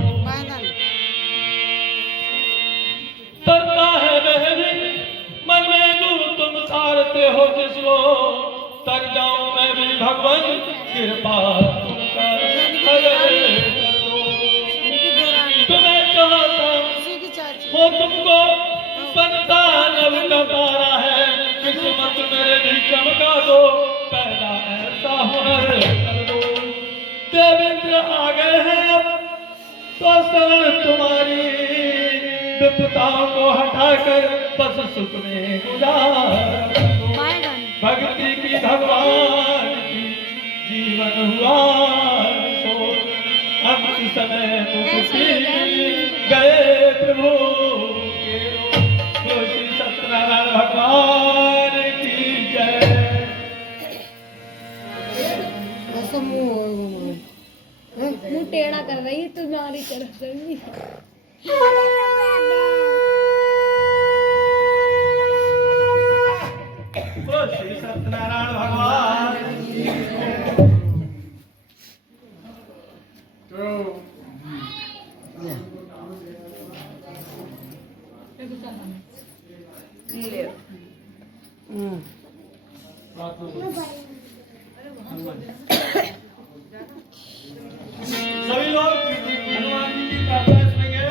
तरता है बहरी मन में जो तुम तारते हो जिसको, तर जाऊं मैं भी भगवान कृपा तुम कर दो। तुम्हें चाहता वो तुमको बनता नव का तारा है, किस्मत मेरे भी चमका दो, पैदा ऐसा हुनर कर दो। देवेंद्र आ गए हैं अब तो शरण तुम्हारी, विपदाओं को हटाकर बस सुख में गुजार। भक्ति की भगवान की जीवन हुआ निशोर, अंत समय मुक्ति गए प्रभु केरो। बोलो श्री सत्यनारायण भगवान की जय। मुंह टेढ़ा कर रही तुम्हारी तरफ से भी। बोलो श्री सत्यनारायण भगवान की जय। सभी लोग हनुमान जी की प्रार्थना सुनेंगे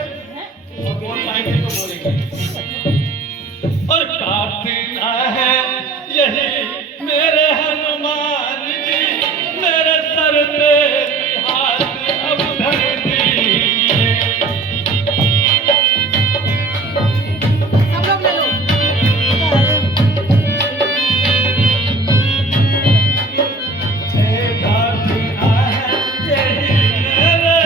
और बोल पाएंगे तो बोलेंगे। और प्रार्थना है यही मेरे हनुमान जी, मेरे सर पे हाथ अब धर दीजिए। सब लोग ले लो। प्रार्थना है यही मेरे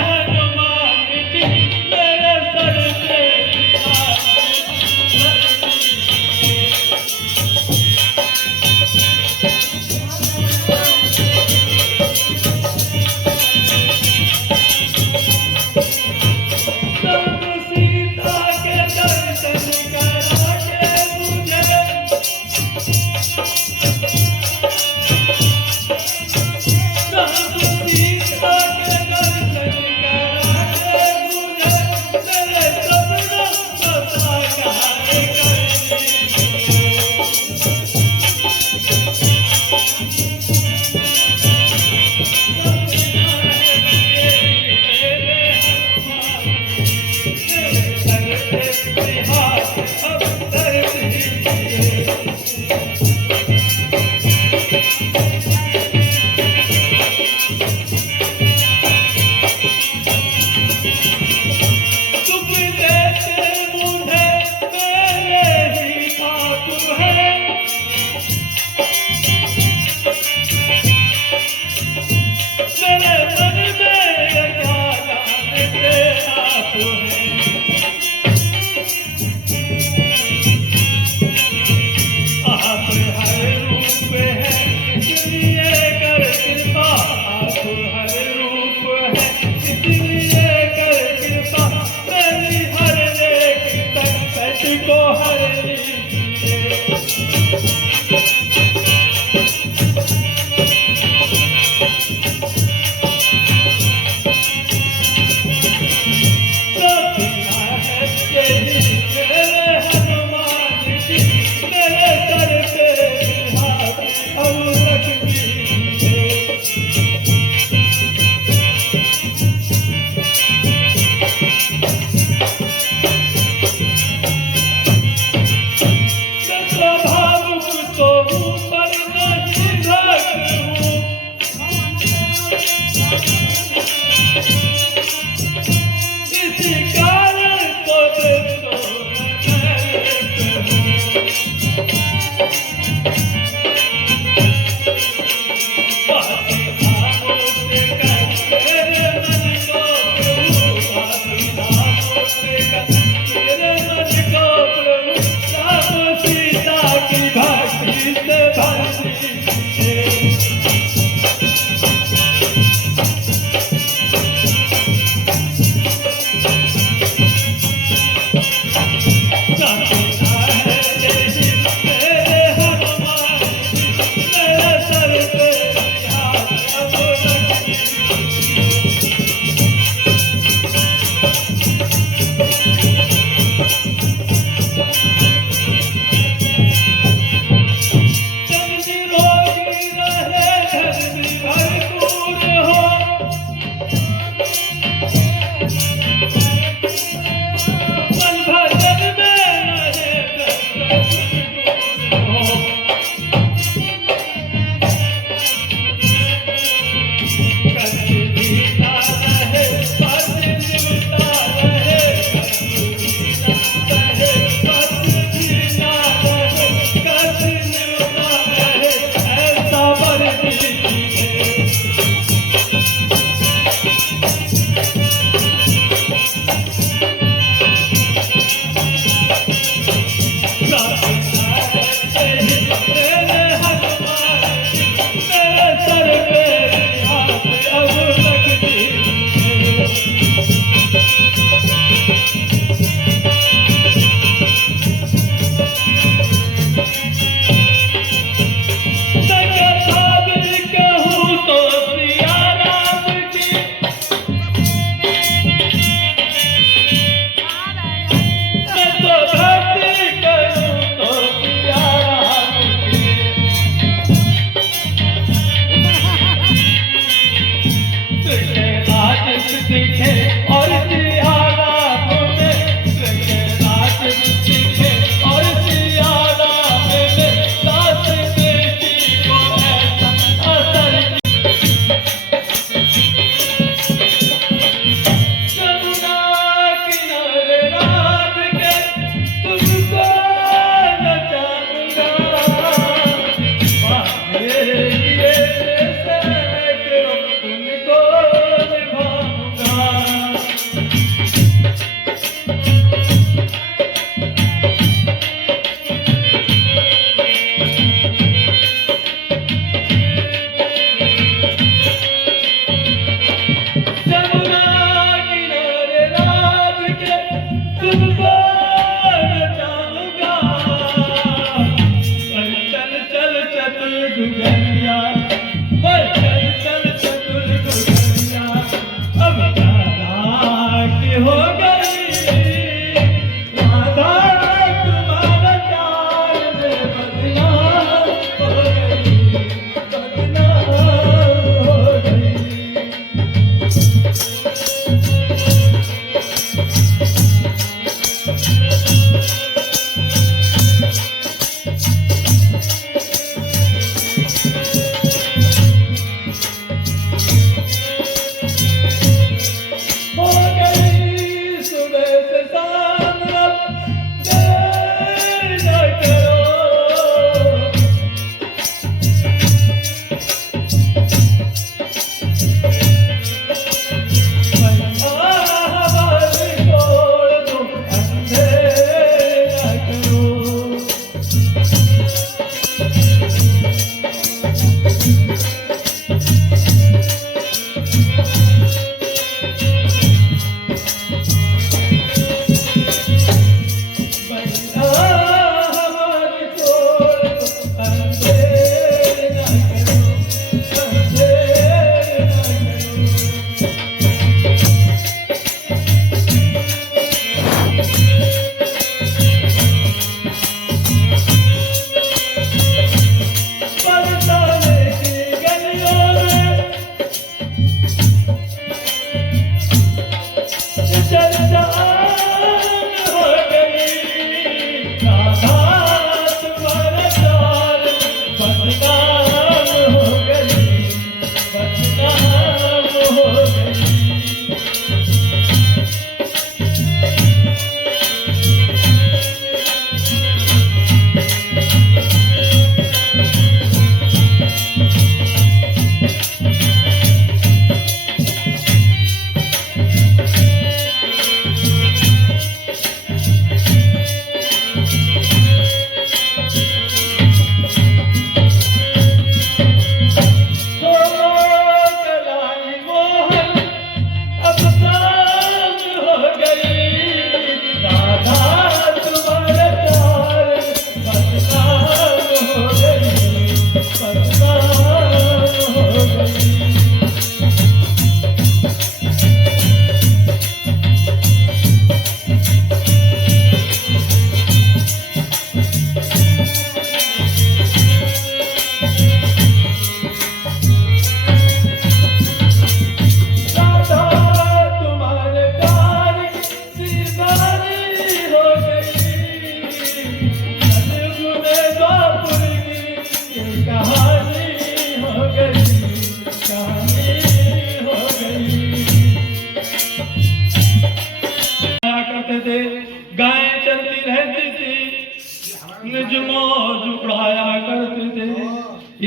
निज मौज उड़ाया करते थे।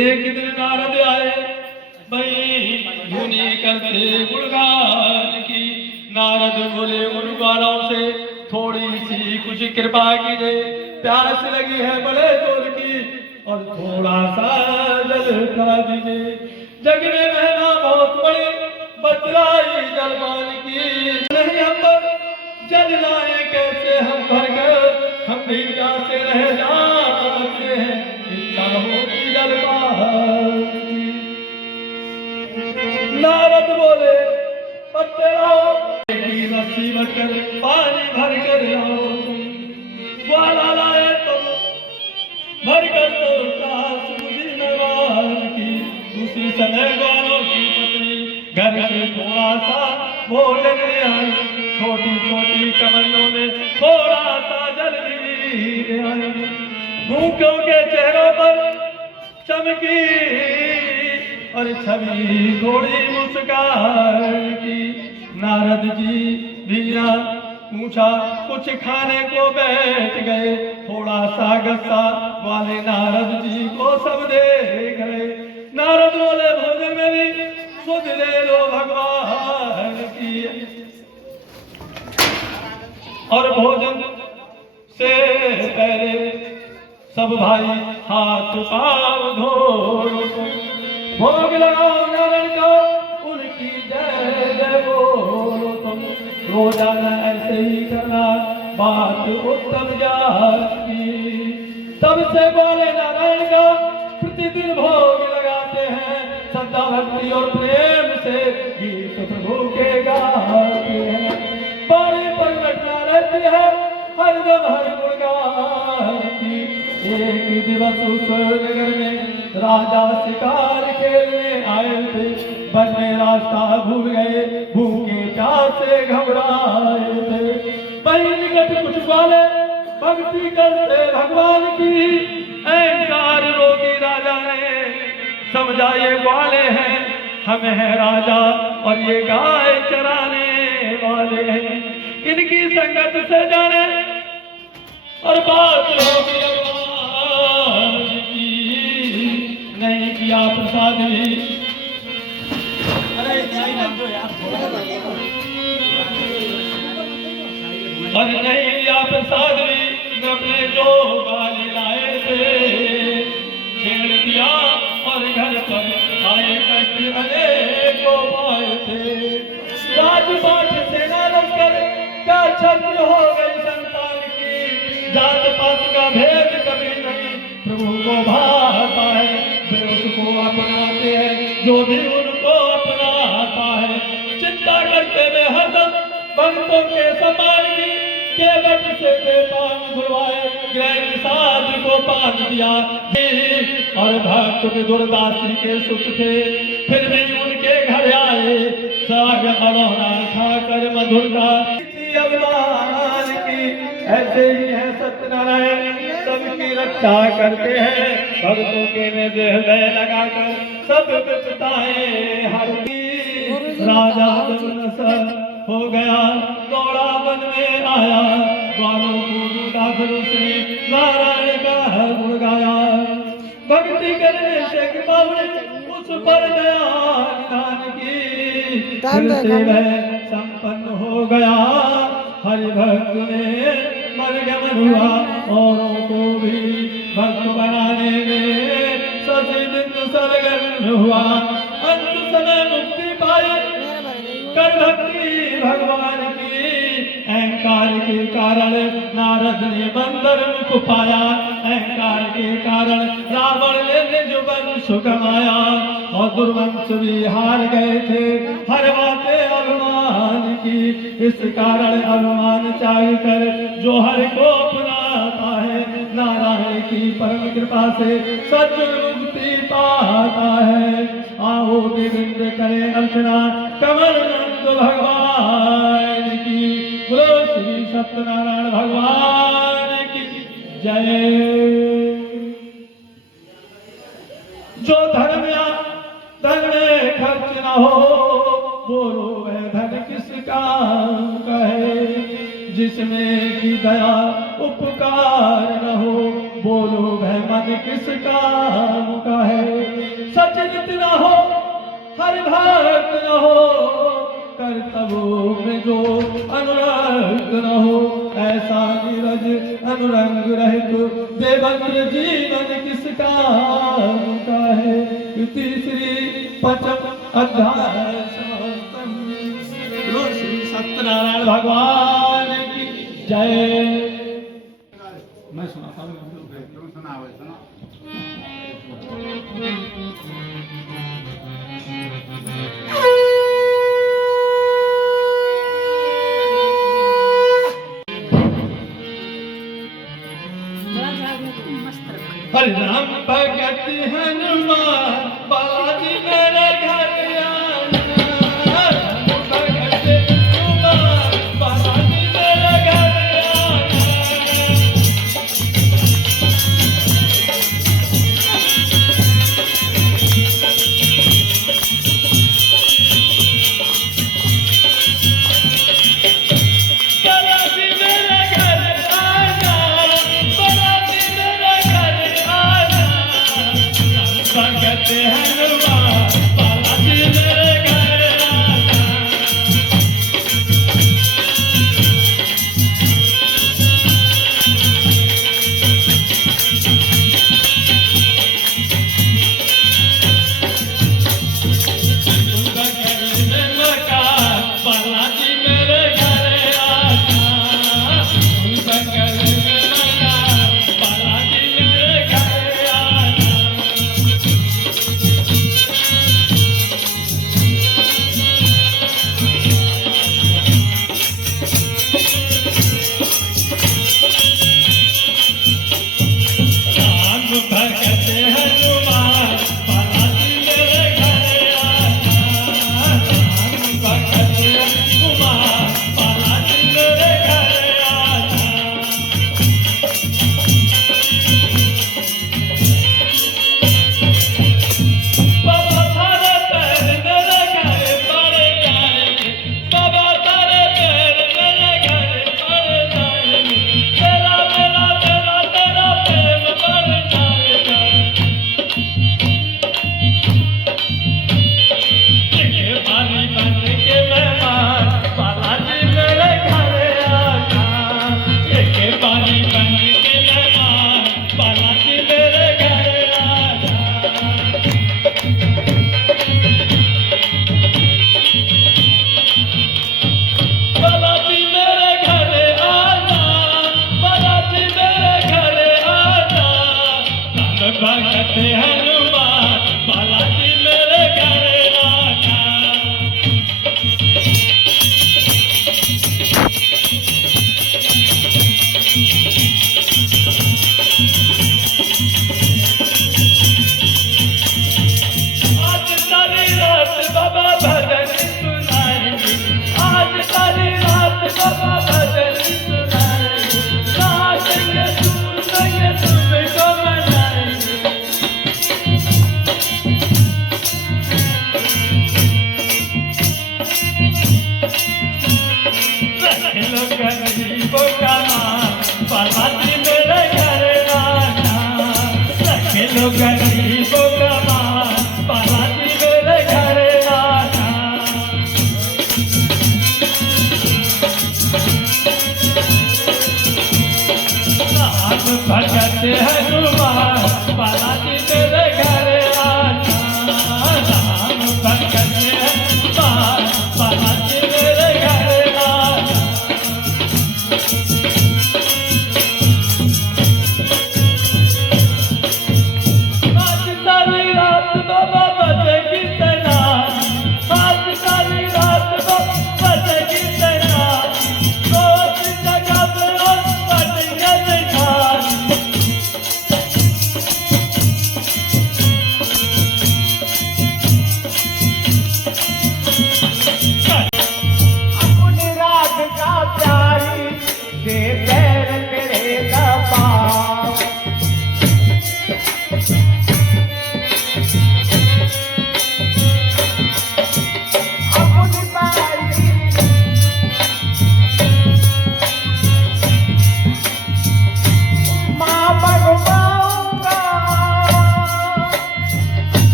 एक दिन नारद आए वही धुनी करते गुणगान की। नारद बोले उन ग्वालों से थोड़ी सी कुछ कृपा कीजिए, प्यास लगी है बड़े जोर की और थोड़ा सा जल खा दीजिए। जगने महना बहुत बड़े बतलाई जलपान की। नहीं हम पर जल लाए कैसे हम भर कर, हम भी प्यासे रह जाते हैं, इच्छा होती जलपान की। नारद बोले पत्ते लाओ, की रस्सी भरकर पानी भर कर लाओ। ग्वाला लाए तो भर कर तो प्यास बुझी नवान की। उसी समय ग्वालों की पत्नी घर से थोड़ा सा भोजन ले आई। छोटी छोटी कमरियों में थोड़ा सा जल भी ले आई। भूखों के चेहरों पर चमकी और छवि थोड़ी मुस्कान की। नारद जी भीरा पूछा कुछ खाने को बैठ गए। थोड़ा सा गस्सा वाले नारद जी को सब देख रहे। नारद बोले भोजन में भी सुध ले लो भगवान की। और भोजन से पहले सब भाई हाथ पाँव धो लो। भोग लगाओ नारायण का, उनकी जय जय बोलो तुम। रोजाना ऐसे ही करना बात उत्तम जात की। सबसे बोले नारायण का प्रतिदिन भोग लगाते हैं। श्रद्धा भक्ति और प्रेम से गीत प्रभु के गाते हैं। बाड़ी पर घटना रहती है हरदम हर गुणगान की। एक दिवस उस नगर में राजा शिकार खेलने आए थे। वन में रास्ता भूल गए, भूखे प्यासे घबराए थे। वही निकट कुछ वाले भक्ति करते भगवान की। अहंकार रोगी राजा ने समझा ये वाले हैं, हम हैं राजा और ये गाय चराने वाले हैं। इनकी संगत से जाने और बात होगी भगवान की। नहीं किया प्रसाद भी, और नहीं लिया प्रसाद भी। अपने जो गाली लाए थे छेड़ दिया और घर पर आए कष्ट अनेक को पाए थे। राजपाट सेना लश्कर क्या छत्र हो गई संतान की। जात पात का भेद कभी नहीं प्रभु को भाता है। वे उसको अपनाते हैं जो भी उनको अपनाता है। चिंता करते हुए हरदम भक्तों के सम्मान की। केवट से पान धुलवाए, ग्रहण साध को पान दिया। और भक्त दुर्दासी के सुख थे, फिर भी उनके घर आए। साग अड़ोना खाकर मधुर का अभिमान की। ऐसे ही है सत्यनारायण, सबकी रक्षा करते हैं। भक्तों के में हृदय लगाकर सब विपदाएं हरती। राजा जब हो गया दौड़ा वन में आया। ग्वालों को ढूंढा फिर उसने नारायण का गुण गाया। भक्ति करने से कृपा हुई उस पर दया निधान की। फिर से वह संपन्न हो गया। हरि भक्त में मरगमन हुआ। औरों को भी भक्त बनाने में सभी दिन सरगर्म हुआ। अंत समय मुक्ति पाई कर भक्ति भगवान की। अहंकार के कारण नारद ने बंदर मुख पाया। अहंकार के कारण रावण ने निज वंश गमाया। और दुर्वंश भी हार गए थे हर बातें अभिमान की। इस कारण अभिमान चाह कर जो हर को अपनाता है, नारायण की परम कृपा से सज्जन मुक्ति पाता है। आओ देवेंद्र करे अर्चना कमल नंद भगवान की। बोलो श्री सत्यनारायण भगवान की जय। जो धर्म या धन में खर्च न हो, बोलो वह धन किस काम का है। जिसमें की दया उपकार न हो, बोलो वह मन किस काम का है। सचरित न हो हरि भक्त न हो, कर्तव्यों में जो अनुरक्त न हो, ऐसा नीरज अनुरंग रहित देवेंद्र जीवन किस काम का है। तीसरी पंचम अध्याय समाप्तम। बोलो श्री सत्यनारायण भगवान की जय। मैं सुनाता हूँ। हरि राम भगत हनुमान बालाजी मेरे घर आना। राम भगत हनुमान बालाजी मेरे घर आना। बालाजी मेरे घर आना, बालाजी मेरे घर आना।